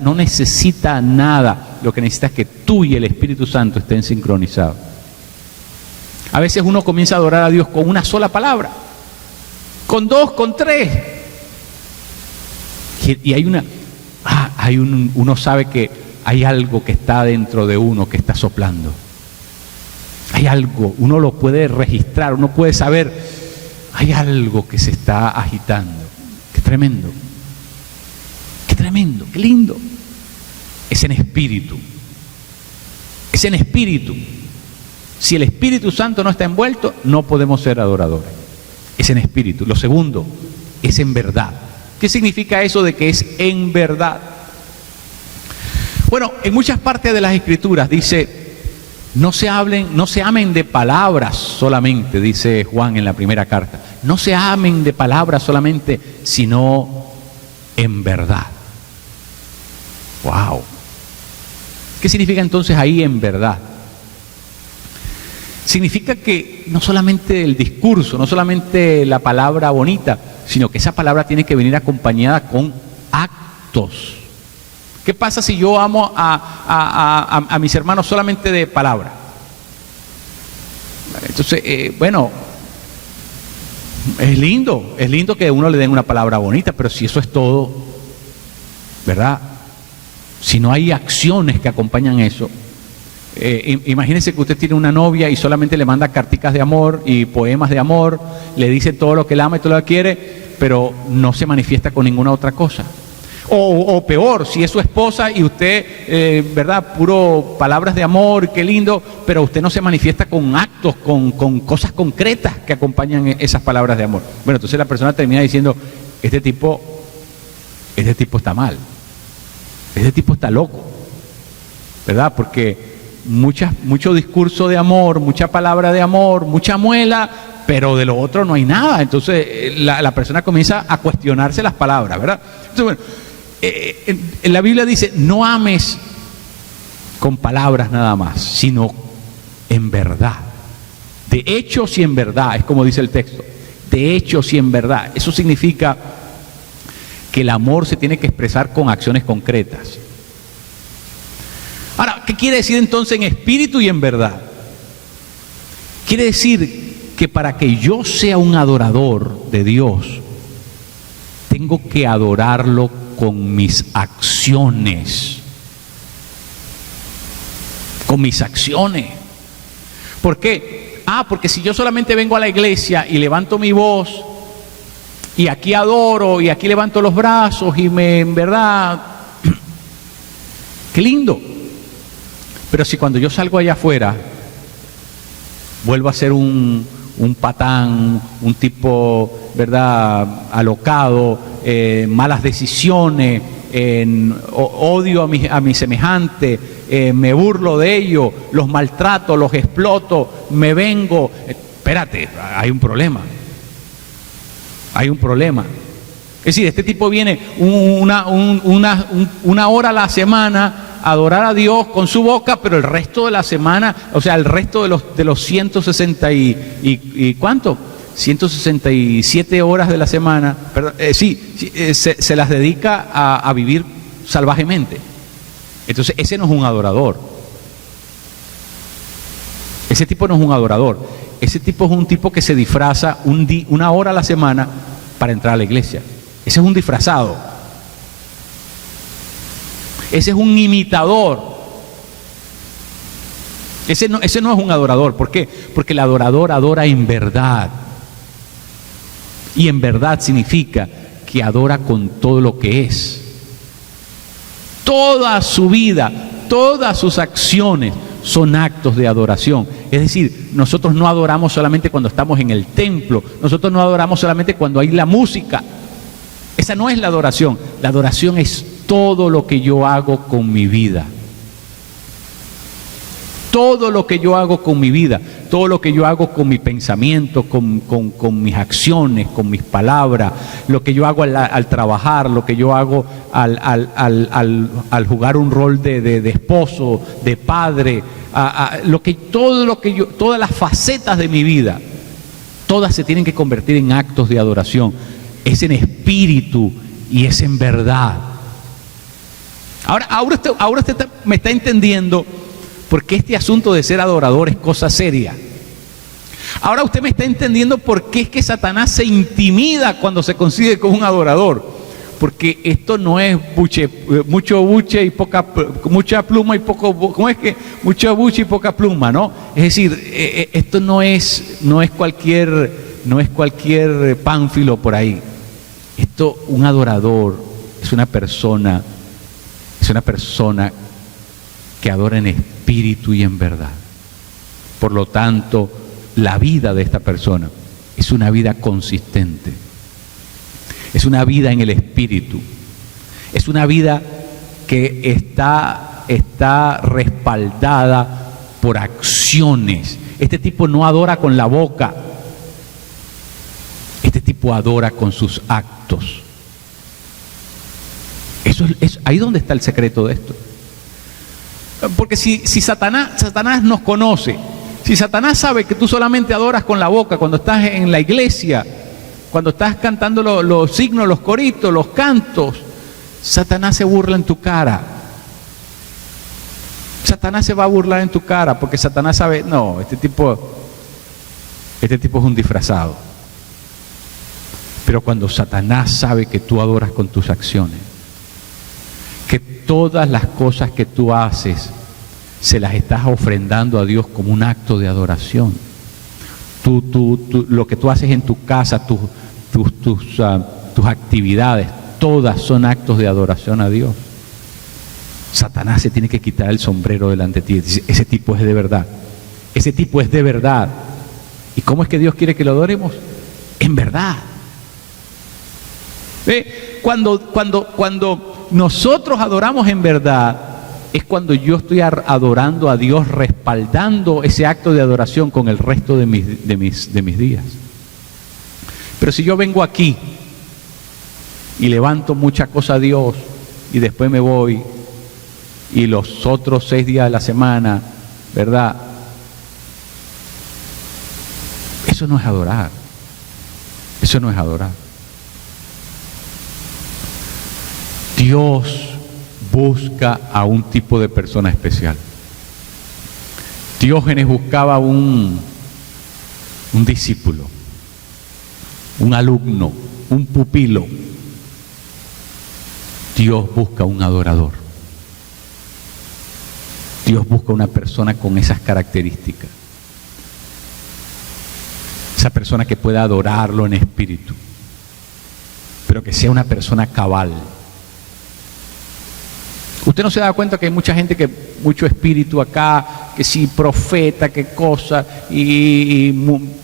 no necesita nada. Lo que necesita es que tú y el Espíritu Santo estén sincronizados. A veces uno comienza a adorar a Dios con una sola palabra, con dos, con tres. Y uno sabe que hay algo que está dentro de uno que está soplando. Hay algo, uno lo puede registrar, uno puede saber, hay algo que se está agitando. Qué tremendo, qué lindo. Es en espíritu. Es en espíritu. Si el Espíritu Santo no está envuelto, no podemos ser adoradores. Es en espíritu. Lo segundo, es en verdad. ¿Qué significa eso de que es en verdad? Bueno, en muchas partes de las Escrituras dice, no se amen de palabras solamente, dice Juan en la primera carta. No se amen de palabras solamente, sino en verdad. ¡Wow! ¿Qué significa entonces ahí en verdad? Significa que no solamente el discurso, no solamente la palabra bonita, sino que esa palabra tiene que venir acompañada con actos. ¿Qué pasa si yo amo a mis hermanos solamente de palabra? Entonces, Es lindo que a uno le den una palabra bonita, pero si eso es todo, ¿verdad? Si no hay acciones que acompañan eso. Imagínese que usted tiene una novia y solamente le manda carticas de amor y poemas de amor, le dice todo lo que la ama y todo lo que quiere, pero no se manifiesta con ninguna otra cosa. O peor, si es su esposa y usted, ¿verdad? Puro palabras de amor, qué lindo, pero usted no se manifiesta con actos, con cosas concretas que acompañan esas palabras de amor. Bueno, entonces la persona termina diciendo, este tipo está mal, este tipo está loco, ¿verdad? Porque mucho discurso de amor, mucha palabra de amor, mucha muela, pero de lo otro no hay nada. Entonces la persona comienza a cuestionarse las palabras, ¿verdad? Entonces, bueno, en la Biblia dice, no ames con palabras nada más, sino en verdad. De hechos y en verdad, es como dice el texto. De hechos y en verdad. Eso significa que el amor se tiene que expresar con acciones concretas. Ahora, ¿qué quiere decir entonces en espíritu y en verdad? Quiere decir que para que yo sea un adorador de Dios, tengo que adorarlo con mis acciones. Con mis acciones. ¿Por qué? Porque si yo solamente vengo a la iglesia y levanto mi voz y aquí adoro y aquí levanto los brazos y en verdad, qué lindo. Pero si cuando yo salgo allá afuera vuelvo a ser un patán, un tipo, ¿verdad?, alocado, malas decisiones, odio a mi semejante, me burlo de ellos, los maltrato, los exploto, me vengo. Espérate, hay un problema. Hay un problema. Es decir, este tipo viene una hora a la semana a adorar a Dios con su boca, pero el resto de la semana, o sea, el resto de los 160 y ¿cuánto? 167 horas de la semana, perdón, se las dedica a vivir salvajemente. Entonces, ese no es un adorador. Ese tipo no es un adorador. Ese tipo es un tipo que se disfraza una hora a la semana para entrar a la iglesia. Ese es un disfrazado. Ese es un imitador. Ese no es un adorador. ¿Por qué? Porque el adorador adora en verdad. Y en verdad significa que adora con todo lo que es. Toda su vida, todas sus acciones son actos de adoración. Es decir, nosotros no adoramos solamente cuando estamos en el templo. Nosotros no adoramos solamente cuando hay la música. Esa no es la adoración. La adoración es todo lo que yo hago con mi vida. Todo lo que yo hago con mi vida, todo lo que yo hago con mi pensamiento, con mis acciones, con mis palabras, lo que yo hago al trabajar, lo que yo hago al jugar un rol de esposo, de padre, todas las facetas de mi vida, todas se tienen que convertir en actos de adoración. Es en espíritu y es en verdad. Ahora usted me está entendiendo. Porque este asunto de ser adorador es cosa seria. Ahora usted me está entendiendo por qué es que Satanás se intimida cuando se consigue con un adorador. Porque esto no es mucho buche y mucha pluma y poco, ¿cómo es que? Mucho buche y poca pluma, ¿no? Es decir, esto no es cualquier pánfilo por ahí. Un adorador es una persona que adora en espíritu y en verdad. Por lo tanto, la vida de esta persona es una vida consistente. Es una vida en el espíritu. Es una vida que está respaldada por acciones. Este tipo no adora con la boca. Este tipo adora con sus actos. Eso es ahí donde está el secreto de esto. Porque si Satanás nos conoce, si Satanás sabe que tú solamente adoras con la boca cuando estás en la iglesia, cuando estás cantando los signos, los coritos, los cantos, Satanás se burla en tu cara. Satanás se va a burlar en tu cara porque Satanás sabe, no, este tipo es un disfrazado. Pero cuando Satanás sabe que tú adoras con tus acciones, que todas las cosas que tú haces se las estás ofrendando a Dios como un acto de adoración. Lo que tú haces en tu casa, tus actividades, todas son actos de adoración a Dios. Satanás se tiene que quitar el sombrero delante de ti. Dice, ese tipo es de verdad. Ese tipo es de verdad. ¿Y cómo es que Dios quiere que lo adoremos? En verdad. ¿Ve? Cuando nosotros adoramos en verdad, es cuando yo estoy adorando a Dios, respaldando ese acto de adoración con el resto de mis días. Pero si yo vengo aquí y levanto mucha cosa a Dios y después me voy y los otros 6 días de la semana, ¿verdad? Eso no es adorar. Eso no es adorar. Dios busca a un tipo de persona especial. Diógenes buscaba un discípulo, un alumno, un pupilo. Dios busca un adorador. Dios busca una persona con esas características. Esa persona que pueda adorarlo en espíritu, pero que sea una persona cabal. Usted no se da cuenta que hay mucha gente mucho espíritu acá, que sí, profeta, que cosa, y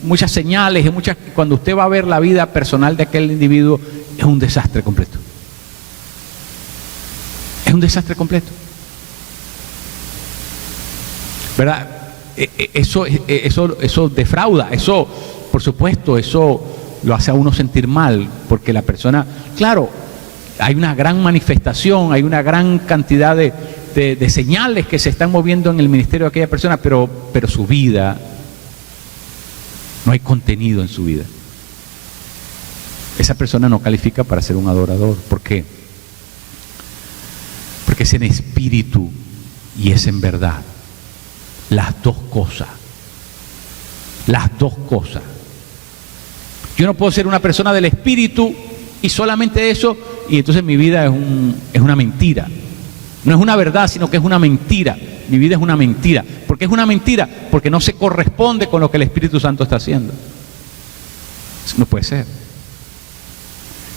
muchas señales, y cuando usted va a ver la vida personal de aquel individuo, es un desastre completo. Es un desastre completo. ¿Verdad? Eso defrauda, eso, por supuesto, eso lo hace a uno sentir mal, porque la persona, claro, hay una gran manifestación, hay una gran cantidad de señales que se están moviendo en el ministerio de aquella persona, pero su vida, no hay contenido en su vida. Esa persona no califica para ser un adorador. ¿Por qué? Porque es en espíritu y es en verdad. Las dos cosas. Las dos cosas. Yo no puedo ser una persona del espíritu y solamente eso, y entonces mi vida es una mentira. No es una verdad, sino que es una mentira. Mi vida es una mentira. ¿Por qué es una mentira? Porque no se corresponde con lo que el Espíritu Santo está haciendo. Eso no puede ser.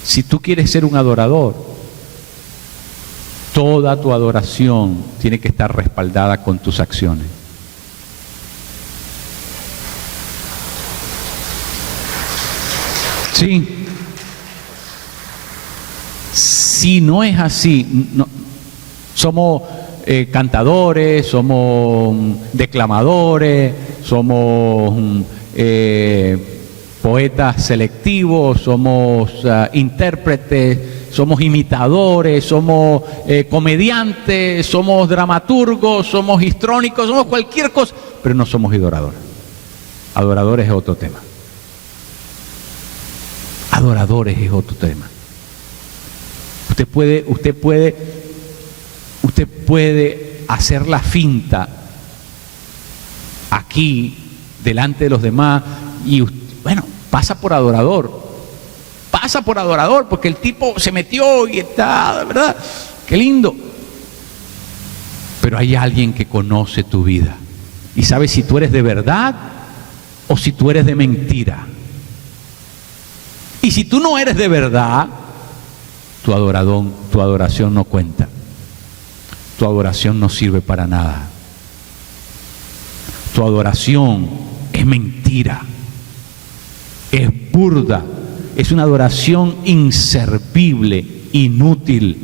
Si tú quieres ser un adorador, toda tu adoración tiene que estar respaldada con tus acciones. Sí. Si no es así, no, somos cantadores, somos declamadores, somos poetas selectivos, somos intérpretes, somos imitadores, somos comediantes, somos dramaturgos, somos histrónicos, somos cualquier cosa, pero no somos adoradores. Adoradores es otro tema. Adoradores es otro tema. Usted puede hacer la finta aquí delante de los demás y bueno, pasa por adorador porque el tipo se metió y está, ¿verdad? Qué lindo. Pero hay alguien que conoce tu vida y sabe si tú eres de verdad o si tú eres de mentira. Y si tú no eres de verdad, tu adoración no cuenta. Tu adoración no sirve para nada. Tu adoración es mentira, es burda, es una adoración inservible, inútil,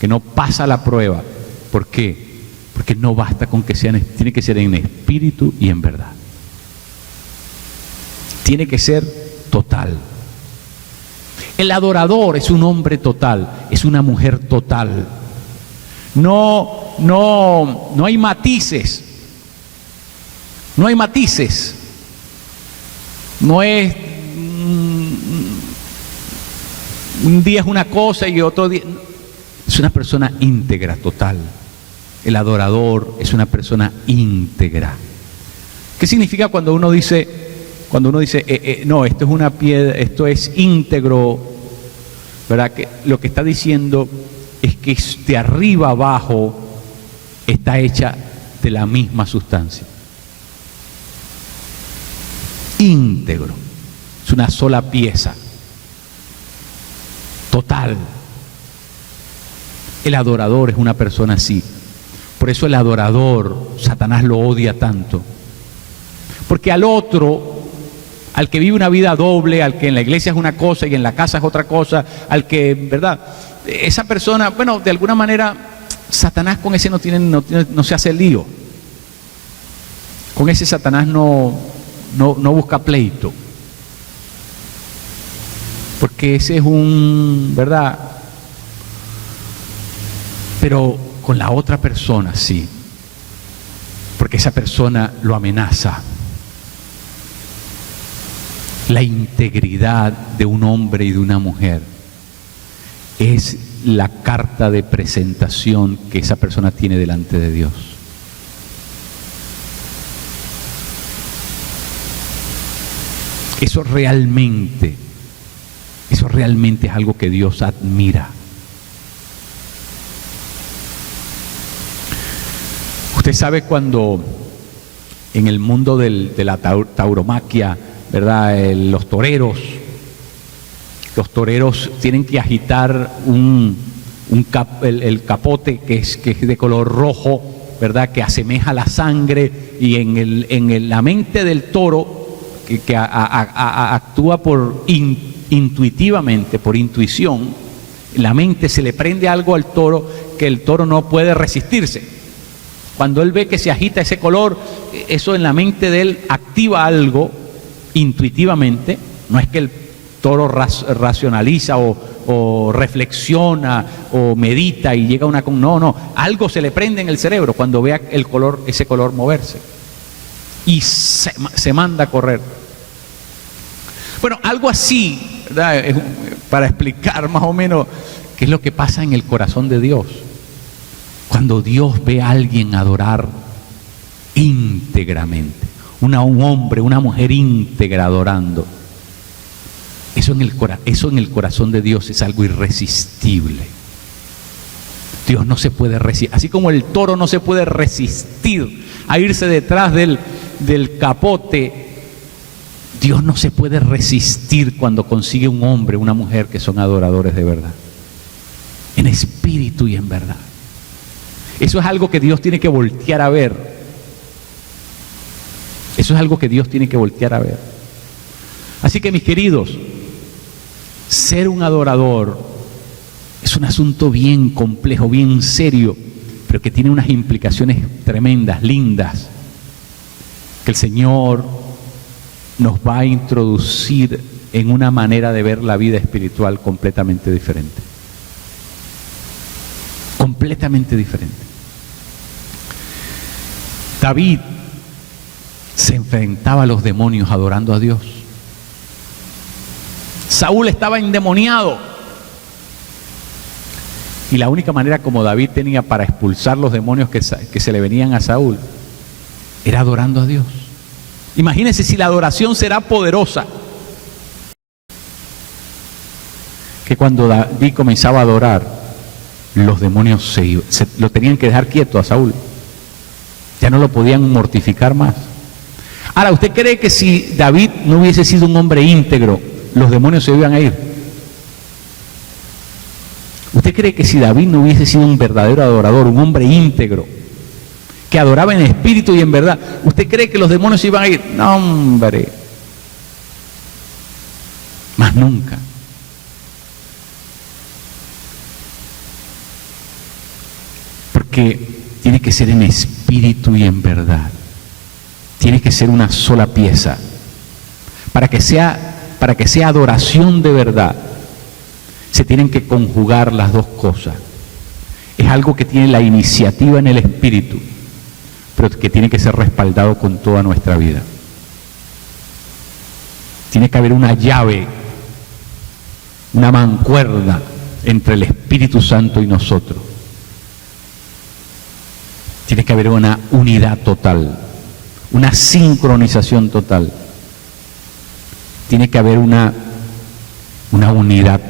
que no pasa la prueba. ¿Por qué? Porque no basta con que tiene que ser en espíritu y en verdad. Tiene que ser total. El adorador es un hombre total, es una mujer total. No hay matices. No hay matices. No es un día es una cosa y otro día. Es una persona íntegra, total. El adorador es una persona íntegra. ¿Qué significa cuando uno dice cuando uno dice, no, esto es una piedra, esto es íntegro, ¿verdad? Que lo que está diciendo es que de arriba abajo está hecha de la misma sustancia. Íntegro, es una sola pieza, total. El adorador es una persona así. Por eso el adorador, Satanás lo odia tanto. Porque al otro, al que vive una vida doble, al que en la iglesia es una cosa y en la casa es otra cosa, al que, ¿verdad? Esa persona, bueno, de alguna manera, Satanás con ese no se hace lío. Con ese Satanás no busca pleito. Porque ese es ¿verdad? Pero con la otra persona sí. Porque esa persona lo amenaza. La integridad de un hombre y de una mujer es la carta de presentación que esa persona tiene delante de Dios. Eso realmente es algo que Dios admira. Usted sabe cuando en el mundo de la tauromaquia, ¿verdad? Los toreros tienen que agitar el capote que es de color rojo, ¿verdad? Que asemeja la sangre, y en la mente del toro que actúa intuitivamente, por intuición, en la mente se le prende algo al toro que el toro no puede resistirse. Cuando él ve que se agita ese color, eso en la mente de él activa algo intuitivamente. No es que el toro racionaliza o reflexiona o medita y llega a una... No, algo se le prende en el cerebro cuando vea ese color moverse. Y se manda a correr. Bueno, algo así, ¿verdad? Para explicar más o menos qué es lo que pasa en el corazón de Dios. Cuando Dios ve a alguien adorar íntegramente, un hombre, una mujer íntegra adorando, eso en el corazón de Dios es algo irresistible. Dios no se puede resistir, así como el toro no se puede resistir a irse detrás del capote, Dios no se puede resistir cuando consigue un hombre, una mujer que son adoradores de verdad, en espíritu y en verdad. Eso es algo que Dios tiene que voltear a ver. Eso es algo que Dios tiene que voltear a ver. Así que, mis queridos, ser un adorador es un asunto bien complejo, bien serio, pero que tiene unas implicaciones tremendas, lindas, que el Señor nos va a introducir en una manera de ver la vida espiritual completamente diferente. Completamente diferente. David se enfrentaba a los demonios adorando a Dios. Saúl estaba endemoniado. Y la única manera como David tenía para expulsar los demonios que se le venían a Saúl era adorando a Dios. Imagínense si la adoración será poderosa, que cuando David comenzaba a adorar, los demonios lo tenían que dejar quieto a Saúl. Ya no lo podían mortificar más. Ahora, ¿usted cree que si David no hubiese sido un hombre íntegro, los demonios se iban a ir? ¿Usted cree que si David no hubiese sido un verdadero adorador, un hombre íntegro, que adoraba en espíritu y en verdad, ¿usted cree que los demonios se iban a ir? No, hombre. Más nunca. Porque tiene que ser en espíritu y en verdad. Tiene que ser una sola pieza. Para que sea adoración de verdad, se tienen que conjugar las dos cosas. Es algo que tiene la iniciativa en el espíritu, pero que tiene que ser respaldado con toda nuestra vida. Tiene que haber una llave, una mancuerna entre el Espíritu Santo y nosotros. Tiene que haber una unidad total, una sincronización total. tiene que haber una unidad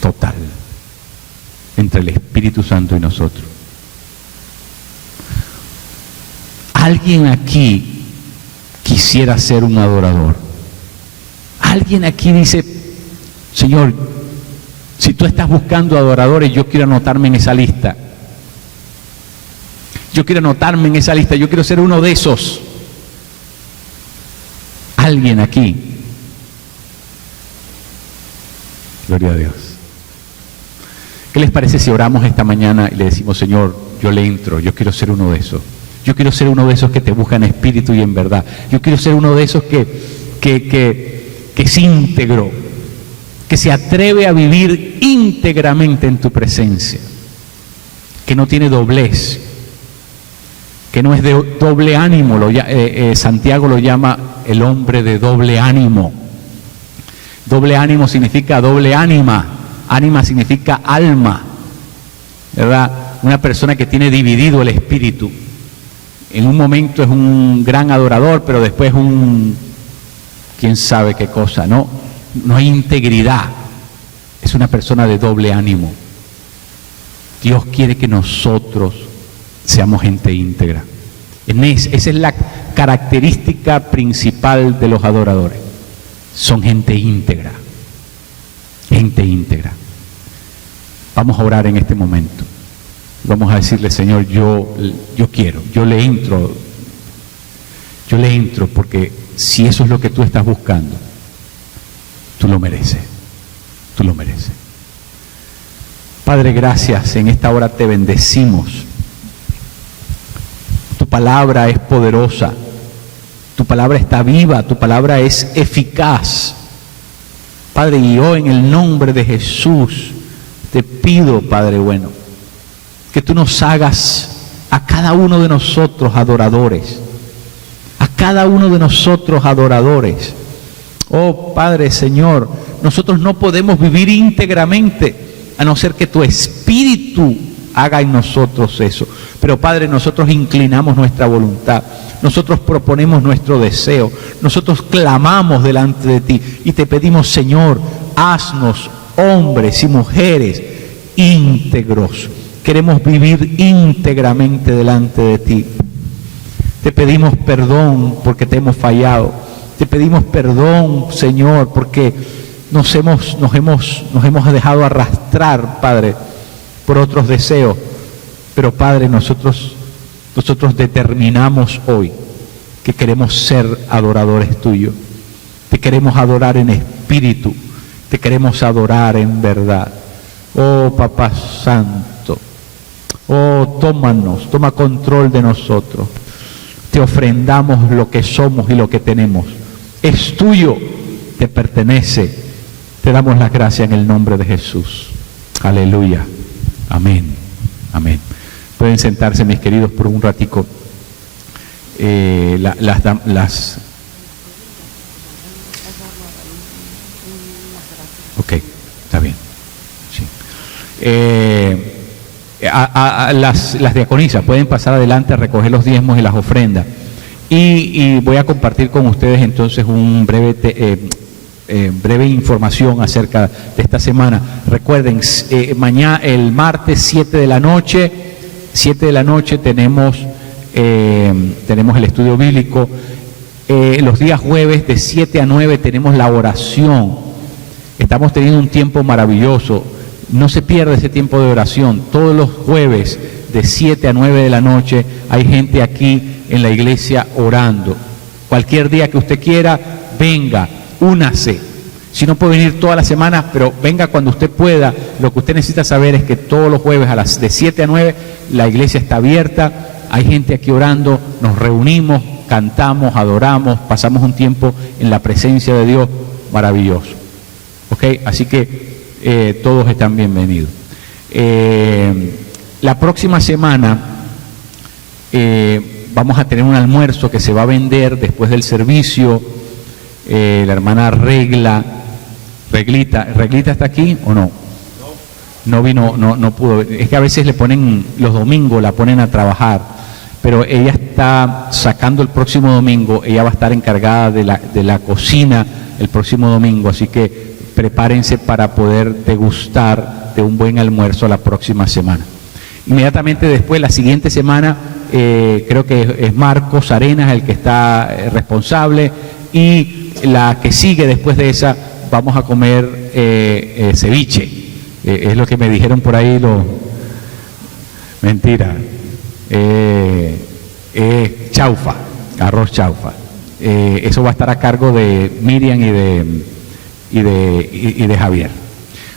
total entre el Espíritu Santo y nosotros. ¿Alguien aquí quisiera ser un adorador? ¿Alguien aquí dice, Señor, si tú estás buscando adoradores, yo quiero anotarme en esa lista? Yo quiero anotarme en esa lista, yo quiero ser uno de esos. ¿Alguien aquí? Gloria a Dios. ¿Qué les parece si oramos esta mañana y le decimos, Señor, yo le entro, yo quiero ser uno de esos? Yo quiero ser uno de esos que te buscan en espíritu y en verdad. Yo quiero ser uno de esos que es íntegro, que se atreve a vivir íntegramente en tu presencia, que no tiene doblez, que no es de doble ánimo. Santiago lo llama el hombre de doble ánimo. Doble ánimo significa doble ánima. Ánima significa alma, ¿verdad? Una persona que tiene dividido el espíritu. En un momento es un gran adorador, pero después quién sabe qué cosa, ¿no? No hay integridad. Es una persona de doble ánimo. Dios quiere que nosotros seamos gente íntegra. Esa es la característica principal de los adoradores. Son gente íntegra. Gente íntegra. Vamos a orar en este momento. Vamos a decirle, Señor, yo quiero, yo le entro porque si eso es lo que tú estás buscando, tú lo mereces, tú lo mereces. Padre, gracias, en esta hora te bendecimos. Tu palabra es poderosa, tu palabra está viva, tu palabra es eficaz. Padre, y yo en el nombre de Jesús te pido, Padre bueno, que tú nos hagas a cada uno de nosotros adoradores, a cada uno de nosotros adoradores. Oh Padre, Señor, nosotros no podemos vivir íntegramente a no ser que tu Espíritu haga en nosotros eso. Pero Padre, nosotros inclinamos nuestra voluntad, nosotros proponemos nuestro deseo, nosotros clamamos delante de ti y te pedimos, Señor, haznos hombres y mujeres íntegros. Queremos vivir íntegramente delante de ti. Te pedimos perdón porque te hemos fallado. Te pedimos perdón, Señor, porque nos hemos dejado arrastrar, Padre, por otros deseos. Pero, Padre, nosotros determinamos hoy que queremos ser adoradores tuyos. Te queremos adorar en espíritu. Te queremos adorar en verdad. Oh, Papá Santo. Oh, toma control de nosotros. Te ofrendamos lo que somos y lo que tenemos. Es tuyo, te pertenece. Te damos las gracias en el nombre de Jesús. Aleluya. Amén. Amén. Pueden sentarse, mis queridos, por un ratico. Ok, está bien. Sí. Las diaconisas pueden pasar adelante a recoger los diezmos y las ofrendas. Y voy a compartir con ustedes entonces un breve información acerca de esta semana. Recuerden, mañana, el martes 7 de la noche tenemos el estudio bíblico. Los días jueves de 7 a 9 tenemos la oración. Estamos teniendo un tiempo maravilloso. No se pierda ese tiempo de oración. Todos los jueves de 7 a 9 de la noche hay gente aquí en la iglesia orando. Cualquier día que usted quiera, venga, únase. Si no puede venir toda la semana, pero venga cuando usted pueda. Lo que usted necesita saber es que todos los jueves de 7 a 9 la iglesia está abierta. Hay gente aquí orando, nos reunimos, cantamos, adoramos, pasamos un tiempo en la presencia de Dios maravilloso. ¿Ok? Así que todos están bienvenidos. La próxima semana vamos a tener un almuerzo que se va a vender después del servicio. La hermana ¿Reglita está aquí o no? No vino, no pudo. Es que a veces le ponen, los domingos la ponen a trabajar. pero ella está sacando el próximo domingo, ella va a estar encargada de la cocina el próximo domingo, así que prepárense para poder degustar de un buen almuerzo la próxima semana. Inmediatamente después, la siguiente semana, creo que es Marcos Arenas el que está responsable, y la que sigue después de esa vamos a comer ceviche. Es lo que me dijeron por ahí mentira. Chaufa, arroz chaufa. Eso va a estar a cargo de Miriam y de Javier.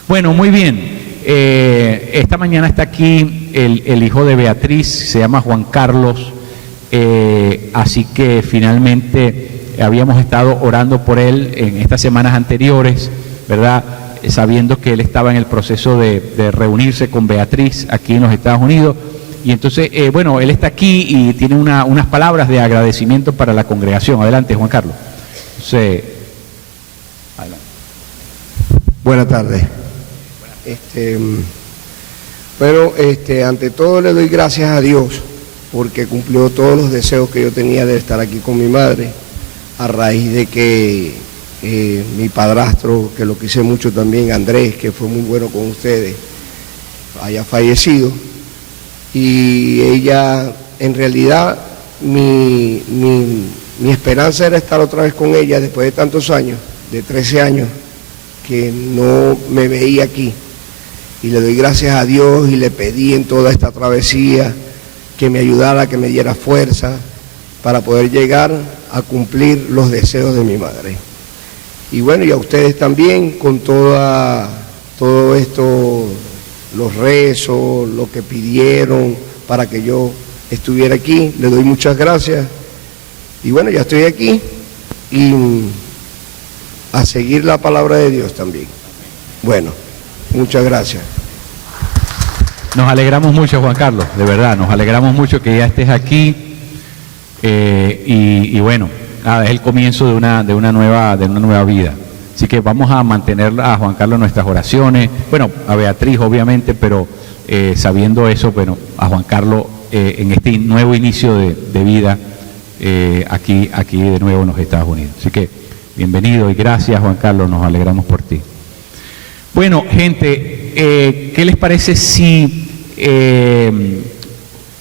Bueno, muy bien. Esta mañana está aquí el hijo de Beatriz, se llama Juan Carlos, así que finalmente habíamos estado orando por él en estas semanas anteriores, ¿verdad? Sabiendo que él estaba en el proceso de reunirse con Beatriz aquí en los Estados Unidos. Y entonces, bueno, él está aquí y tiene unas palabras de agradecimiento para la congregación. Adelante, Juan Carlos. Entonces, adelante. Buenas tardes. Bueno, ante todo le doy gracias a Dios porque cumplió todos los deseos que yo tenía de estar aquí con mi madre, a raíz de que mi padrastro, que lo quise mucho también, Andrés, que fue muy bueno con ustedes, haya fallecido. Y ella, en realidad, mi esperanza era estar otra vez con ella después de tantos años, de 13 años, que no me veía aquí. Y le doy gracias a Dios y le pedí en toda esta travesía que me ayudara, que me diera fuerza para poder llegar a cumplir los deseos de mi madre. Y bueno, y a ustedes también, con todo esto, los rezos, lo que pidieron para que yo estuviera aquí, les doy muchas gracias. Y bueno, ya estoy aquí y a seguir la palabra de Dios también. Bueno, muchas gracias. Nos alegramos mucho, Juan Carlos, de verdad, nos alegramos mucho que ya estés aquí. Y bueno, es el comienzo de una nueva vida. Así que vamos a mantener a Juan Carlos en nuestras oraciones, bueno, a Beatriz obviamente, pero sabiendo eso, bueno, a Juan Carlos en este nuevo inicio de vida aquí de nuevo en los Estados Unidos. Así que bienvenido y gracias, Juan Carlos, nos alegramos por ti. Bueno, gente, ¿qué les parece si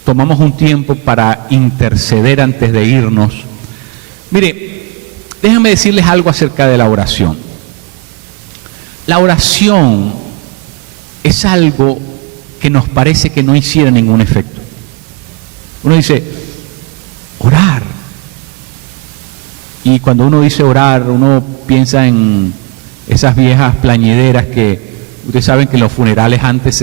tomamos un tiempo para interceder antes de irnos? Mire, déjenme decirles algo acerca de la oración. La oración es algo que nos parece que no hiciera ningún efecto. Uno dice, orar. Y cuando uno dice orar, uno piensa en esas viejas plañideras que, ustedes saben que en los funerales antes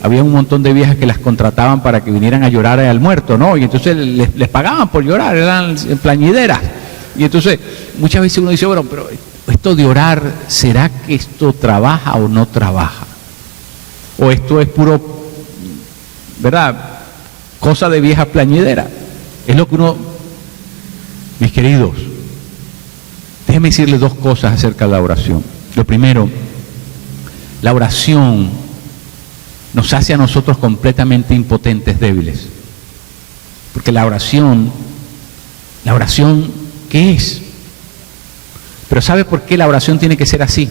había un montón de viejas que las contrataban para que vinieran a llorar al muerto, ¿no? Y entonces les pagaban por llorar, eran plañideras. Y entonces muchas veces uno dice, bueno, pero esto de orar, ¿será que esto trabaja o no trabaja? O esto es puro, ¿verdad?, cosa de vieja plañidera. Es lo que uno, mis queridos, déjenme decirles dos cosas acerca de la oración. Lo primero, la oración nos hace a nosotros completamente impotentes, débiles. Porque la oración, ¿qué es? Pero ¿sabe por qué la oración tiene que ser así?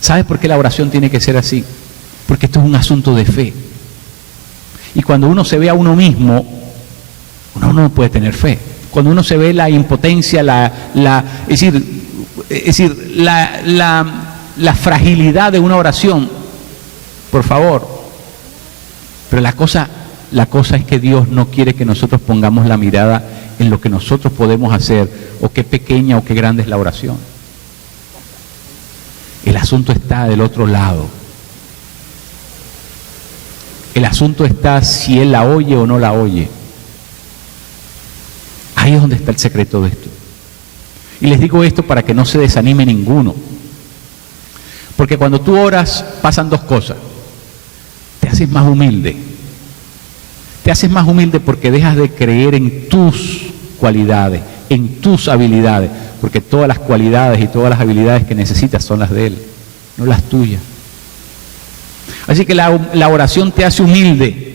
¿Sabe por qué la oración tiene que ser así? Porque esto es un asunto de fe. Y cuando uno se ve a uno mismo, uno no puede tener fe. Cuando uno se ve la impotencia, la fragilidad de una oración, por favor. Pero la cosa es que Dios no quiere que nosotros pongamos la mirada en lo que nosotros podemos hacer, o qué pequeña o qué grande es la oración. El asunto está del otro lado. El asunto está si Él la oye o no la oye. Ahí es donde está el secreto de esto. Y les digo esto para que no se desanime ninguno. Porque cuando tú oras pasan dos cosas. Te haces más humilde. Te haces más humilde porque dejas de creer en tus cualidades, en tus habilidades, porque todas las cualidades y todas las habilidades que necesitas son las de Él, no las tuyas. Así que la oración te hace humilde.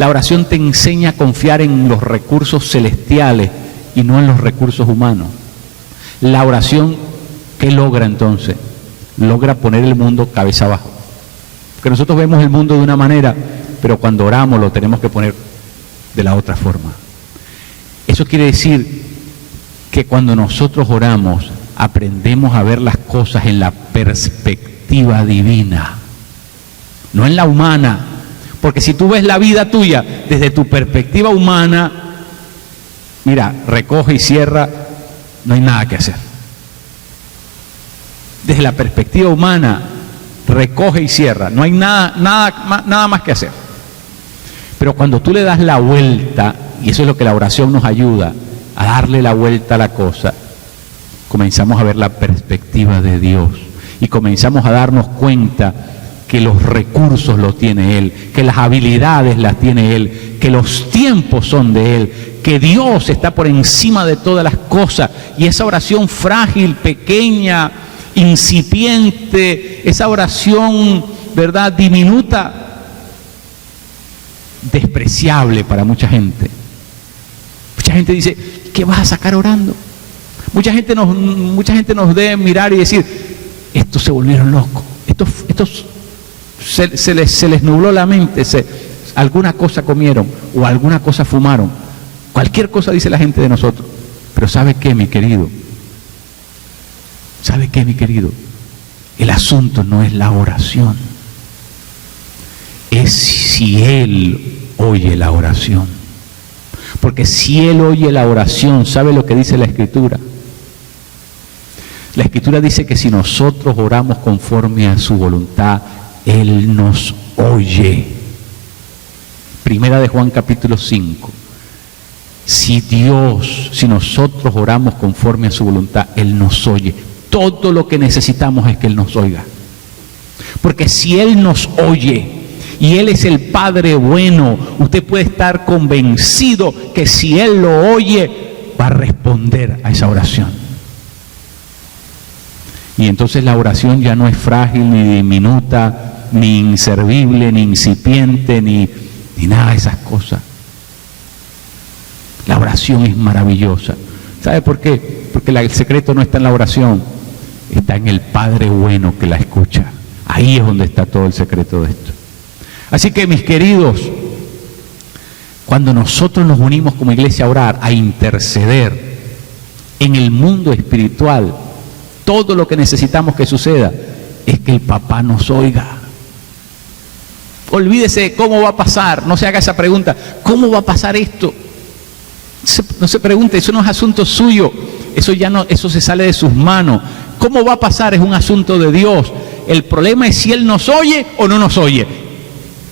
La oración te enseña a confiar en los recursos celestiales y no en los recursos humanos. La oración, ¿qué logra entonces? Logra poner el mundo cabeza abajo. Porque nosotros vemos el mundo de una manera, pero cuando oramos lo tenemos que poner de la otra forma. Eso quiere decir que cuando nosotros oramos, aprendemos a ver las cosas en la perspectiva divina, no en la humana. Porque si tú ves la vida tuya desde tu perspectiva humana, mira, recoge y cierra, no hay nada que hacer. Desde la perspectiva humana, recoge y cierra, no hay nada más que hacer. Pero cuando tú le das la vuelta, y eso es lo que la oración nos ayuda, a darle la vuelta a la cosa, comenzamos a ver la perspectiva de Dios y comenzamos a darnos cuenta que los recursos los tiene Él, que las habilidades las tiene Él, que los tiempos son de Él, que Dios está por encima de todas las cosas. Y esa oración frágil, pequeña, incipiente, esa oración, ¿verdad?, diminuta, despreciable para mucha gente. Mucha gente dice, ¿qué vas a sacar orando? Mucha gente nos debe mirar y decir, estos se volvieron locos, estos se les nubló la mente, alguna cosa comieron o alguna cosa fumaron. Cualquier cosa dice la gente de nosotros. Pero ¿sabe qué, mi querido? ¿Sabe qué, mi querido? El asunto no es la oración. Es si Él oye la oración. Porque si Él oye la oración, ¿sabe lo que dice la Escritura? La Escritura dice que si nosotros oramos conforme a su voluntad, Él nos oye. Primera de Juan capítulo 5. Si nosotros oramos conforme a su voluntad, Él nos oye. Todo lo que necesitamos es que Él nos oiga. Porque si Él nos oye y Él es el Padre bueno, usted puede estar convencido que si Él lo oye, va a responder a esa oración. Y entonces la oración ya no es frágil, ni diminuta, ni inservible, ni incipiente, ni nada de esas cosas. La oración es maravillosa. ¿Sabe por qué? Porque el secreto no está en la oración, está en el Padre bueno que la escucha. Ahí es donde está todo el secreto de esto. Así que, mis queridos, cuando nosotros nos unimos como iglesia a orar, a interceder en el mundo espiritual, todo lo que necesitamos que suceda es que el papá nos oiga. Olvídese de cómo va a pasar, no se haga esa pregunta, ¿cómo va a pasar esto? No se pregunte, eso no es asunto suyo, eso se sale de sus manos. ¿Cómo va a pasar? Es un asunto de Dios. El problema es si Él nos oye o no nos oye.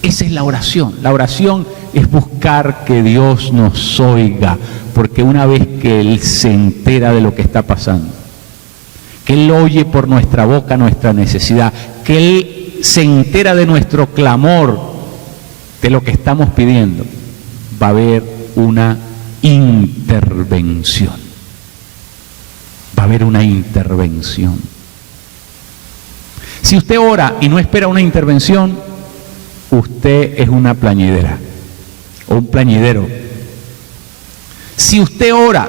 Esa es la oración. La oración es buscar que Dios nos oiga, porque una vez que Él se entera de lo que está pasando, que Él oye por nuestra boca nuestra necesidad, que Él se entera de nuestro clamor, de lo que estamos pidiendo, va a haber una intervención. Va a haber una intervención. Si usted ora y no espera una intervención, usted es una plañidera o un plañidero. Si usted ora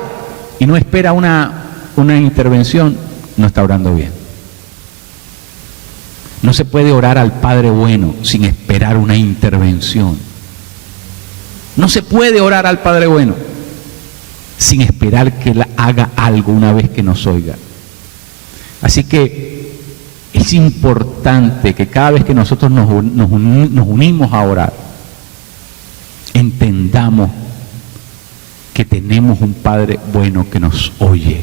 y no espera una intervención, no está orando bien. No se puede orar al Padre bueno sin esperar una intervención. No se puede orar al Padre bueno sin esperar que Él haga algo una vez que nos oiga. Así que es importante que cada vez que nosotros nos unimos a orar, entendamos que tenemos un Padre bueno que nos oye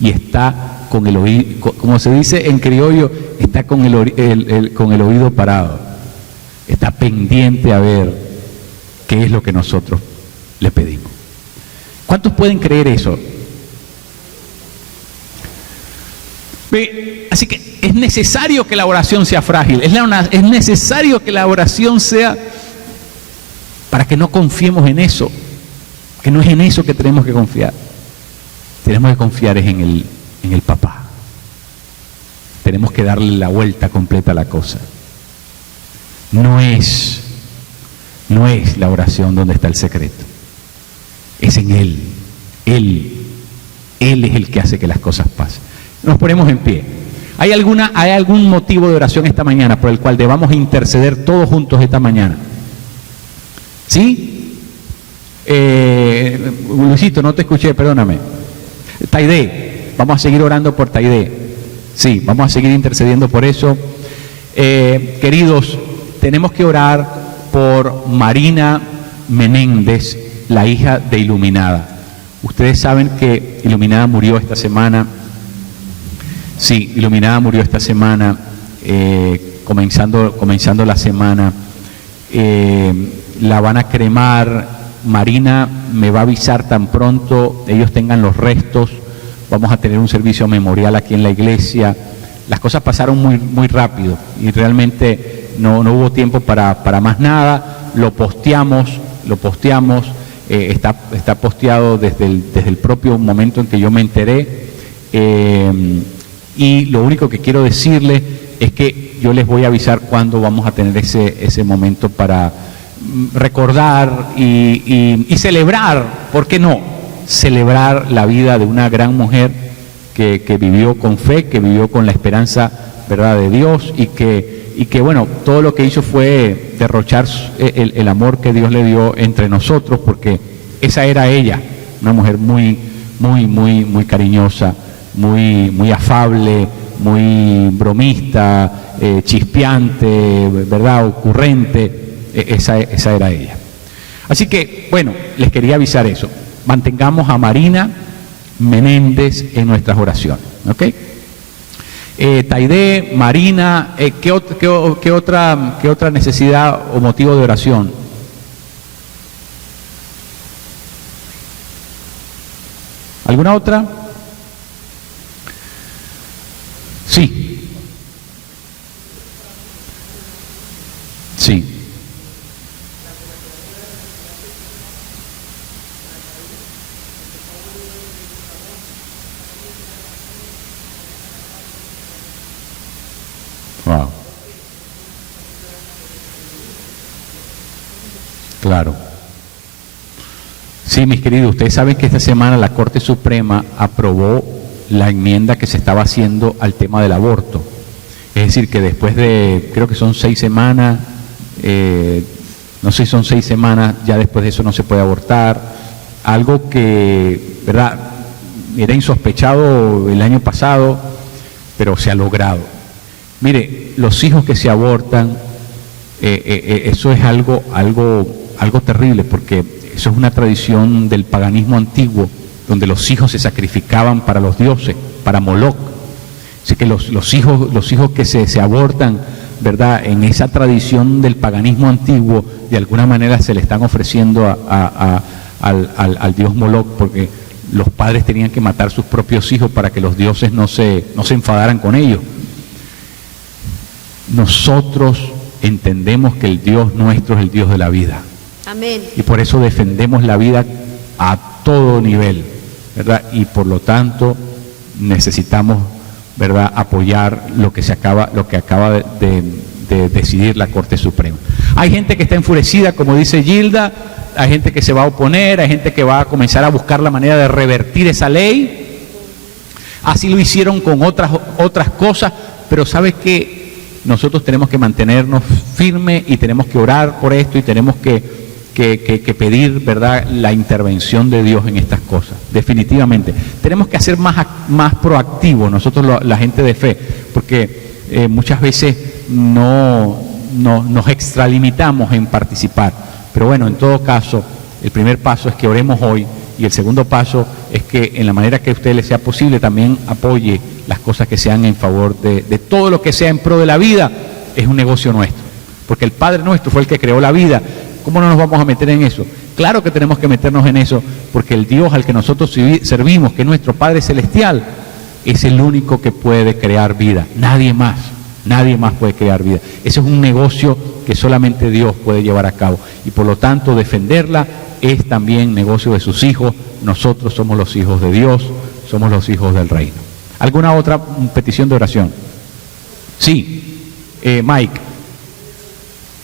y está con el oído, como se dice en criollo, está con el oído parado, está pendiente a ver qué es lo que nosotros le pedimos. ¿Cuántos pueden creer eso? Así que es necesario que la oración sea frágil, es necesario que la oración sea para que no confiemos en eso, que no es en eso que tenemos que confiar. Tenemos que confiar en el papá. Tenemos que darle la vuelta completa a la cosa. No es No es la oración donde está el secreto. Es en Él. Él es el que hace que las cosas pasen. Nos ponemos en pie. ¿Hay algún motivo de oración esta mañana por el cual debamos interceder todos juntos esta mañana? ¿Sí? Luisito, no te escuché, perdóname. Taide, vamos a seguir orando por Taide. Sí, vamos a seguir intercediendo por eso. Queridos, tenemos que orar por Marina Menéndez, la hija de Iluminada. Ustedes saben que Iluminada murió esta semana. Sí, Iluminada murió esta semana, comenzando la semana. La van a cremar. Marina me va a avisar tan pronto ellos tengan los restos. Vamos a tener un servicio memorial aquí en la iglesia. Las cosas pasaron muy rápido y realmente no hubo tiempo para más nada. Lo posteamos, está posteado desde el propio momento en que yo me enteré. Y lo único que quiero decirles es que yo les voy a avisar cuándo vamos a tener ese momento para recordar y celebrar, ¿por qué no? Celebrar la vida de una gran mujer que vivió con fe, que vivió con la esperanza, ¿verdad?, de Dios y que bueno, todo lo que hizo fue derrochar el amor que Dios le dio entre nosotros, porque esa era ella, una mujer muy cariñosa, muy afable, muy bromista, chispeante, ¿verdad?, ocurrente. Esa era ella. Así que, bueno, les quería avisar eso. Mantengamos a Marina Menéndez en nuestras oraciones, ¿ok? Taide, Marina, ¿qué otra necesidad o motivo de oración? ¿Alguna otra? Sí. Sí. Wow. Claro. Sí, mis queridos, ustedes saben que esta semana la Corte Suprema aprobó la enmienda que se estaba haciendo al tema del aborto. Es decir, que después de, creo que son 6 semanas, no sé si son 6 semanas, ya después de eso no se puede abortar. Algo que, ¿verdad?, era insospechado el año pasado, pero se ha logrado. Mire, los hijos que se abortan, eso es algo terrible, porque eso es una tradición del paganismo antiguo, donde los hijos se sacrificaban para los dioses, para Moloch. Así que los hijos que se abortan, ¿verdad?, en esa tradición del paganismo antiguo, de alguna manera se le están ofreciendo al dios Moloch, porque los padres tenían que matar sus propios hijos para que los dioses no se enfadaran con ellos. Nosotros entendemos que el Dios nuestro es el Dios de la vida. Amén. Y por eso defendemos la vida a todo nivel, ¿verdad? Y por lo tanto necesitamos, ¿verdad?, apoyar lo que acaba de decidir la Corte Suprema. Hay gente que está enfurecida, como dice Gilda, hay gente que se va a oponer, hay gente que va a comenzar a buscar la manera de revertir esa ley. Así lo hicieron con otras cosas, pero ¿sabes qué? Nosotros tenemos que mantenernos firmes y tenemos que orar por esto y tenemos que pedir, ¿verdad?, la intervención de Dios en estas cosas, definitivamente. Tenemos que hacer más proactivos nosotros, la gente de fe, porque muchas veces nos extralimitamos en participar. Pero bueno, en todo caso, el primer paso es que oremos hoy y el segundo paso es que en la manera que a usted le sea posible también apoye las cosas que sean en favor de todo lo que sea en pro de la vida. Es un negocio nuestro, porque el Padre nuestro fue el que creó la vida. ¿Cómo no nos vamos a meter en eso? Claro que tenemos que meternos en eso, porque el Dios al que nosotros servimos, que es nuestro Padre Celestial, es el único que puede crear vida. Nadie más puede crear vida. Ese es un negocio que solamente Dios puede llevar a cabo. Y por lo tanto, defenderla es también negocio de sus hijos. Nosotros somos los hijos de Dios, somos los hijos del reino. ¿Alguna otra petición de oración? Sí, Mike.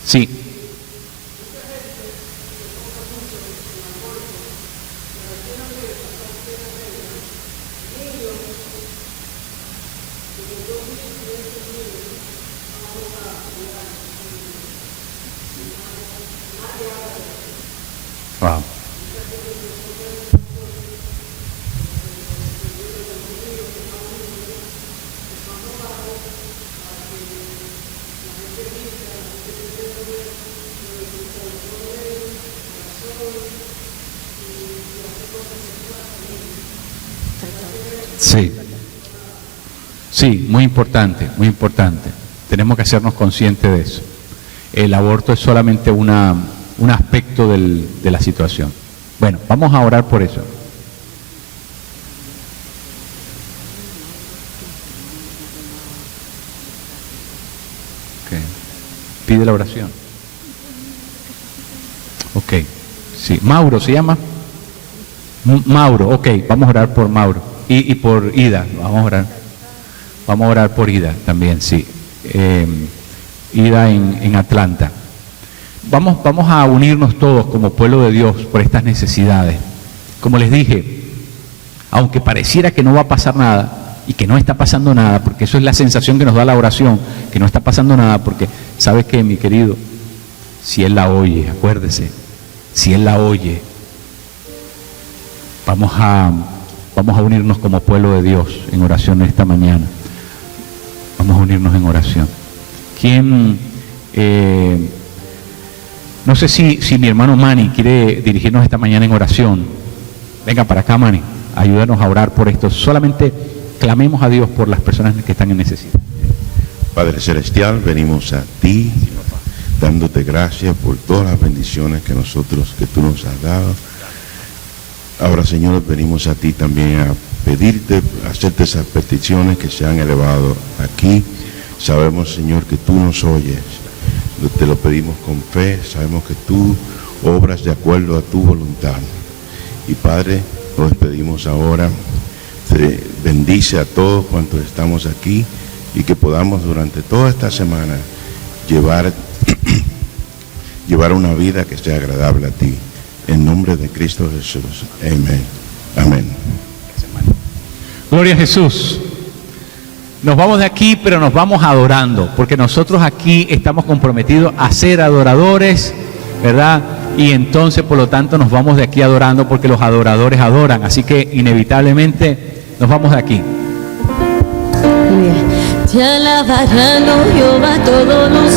Sí. Wow. Sí. Sí, muy importante, muy importante. Tenemos que hacernos conscientes de eso. El aborto es solamente un aspecto de la situación. Bueno, vamos a orar por eso. Okay. Pide la oración. Ok. Sí, Mauro se llama. Mauro, ok, vamos a orar por Mauro. Y por Ida, vamos a orar. Vamos a orar por Ida también, sí. Ida en Atlanta. Vamos a unirnos todos como pueblo de Dios por estas necesidades. Como les dije, aunque pareciera que no va a pasar nada y que no está pasando nada, porque eso es la sensación que nos da la oración, que no está pasando nada, porque ¿sabes qué, mi querido? Si Él la oye, acuérdese, si Él la oye, vamos a unirnos como pueblo de Dios en oración esta mañana. Vamos a unirnos en oración. ¿Quién? No sé si mi hermano Manny quiere dirigirnos esta mañana en oración. Venga para acá, Manny. Ayúdanos a orar por esto. Solamente clamemos a Dios por las personas que están en necesidad. Padre Celestial, venimos a ti, dándote gracias por todas las bendiciones que tú nos has dado. Ahora, Señor, venimos a ti también a pedirte, a hacerte esas peticiones que se han elevado aquí. Sabemos, Señor, que tú nos oyes. Te lo pedimos con fe. Sabemos que tú obras de acuerdo a tu voluntad. Y, Padre, nos despedimos ahora. Bendice a todos cuantos estamos aquí y que podamos durante toda esta semana llevar una vida que sea agradable a ti. En nombre de Cristo Jesús. Amén. Amén. Gloria a Jesús. Nos vamos de aquí, pero nos vamos adorando, porque nosotros aquí estamos comprometidos a ser adoradores, ¿verdad? Y entonces, por lo tanto, nos vamos de aquí adorando, porque los adoradores adoran. Así que, inevitablemente, nos vamos de aquí. Te alabarán, oh Jehová, todos los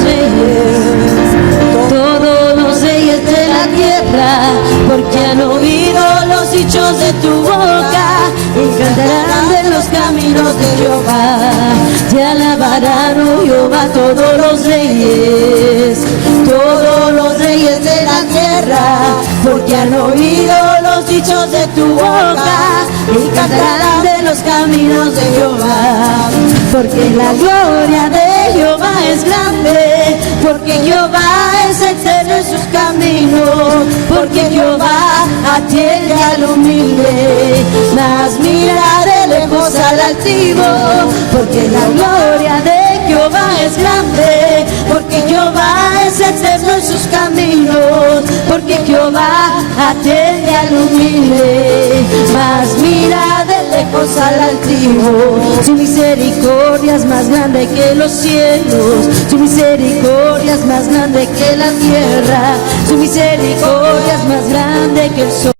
reyes de la tierra, porque han oído los dichos de tu boca y cantarán de los caminos de Jehová. Te alabarán, oh Jehová, todos los reyes de la tierra, porque han oído los dichos de tu boca y cantarán de los caminos de Jehová. Porque la gloria de Jehová es grande, porque Jehová es eterno en sus caminos, porque Jehová atiende al humilde, mas mira de lejos al altivo. Porque la gloria de Jehová es grande, porque Jehová es eterno en sus caminos, porque Jehová atiende al humilde, mas mira de lejos al altivo. Su misericordia es más grande que los cielos, su misericordia es más grande que la tierra, su misericordia es más grande que el sol.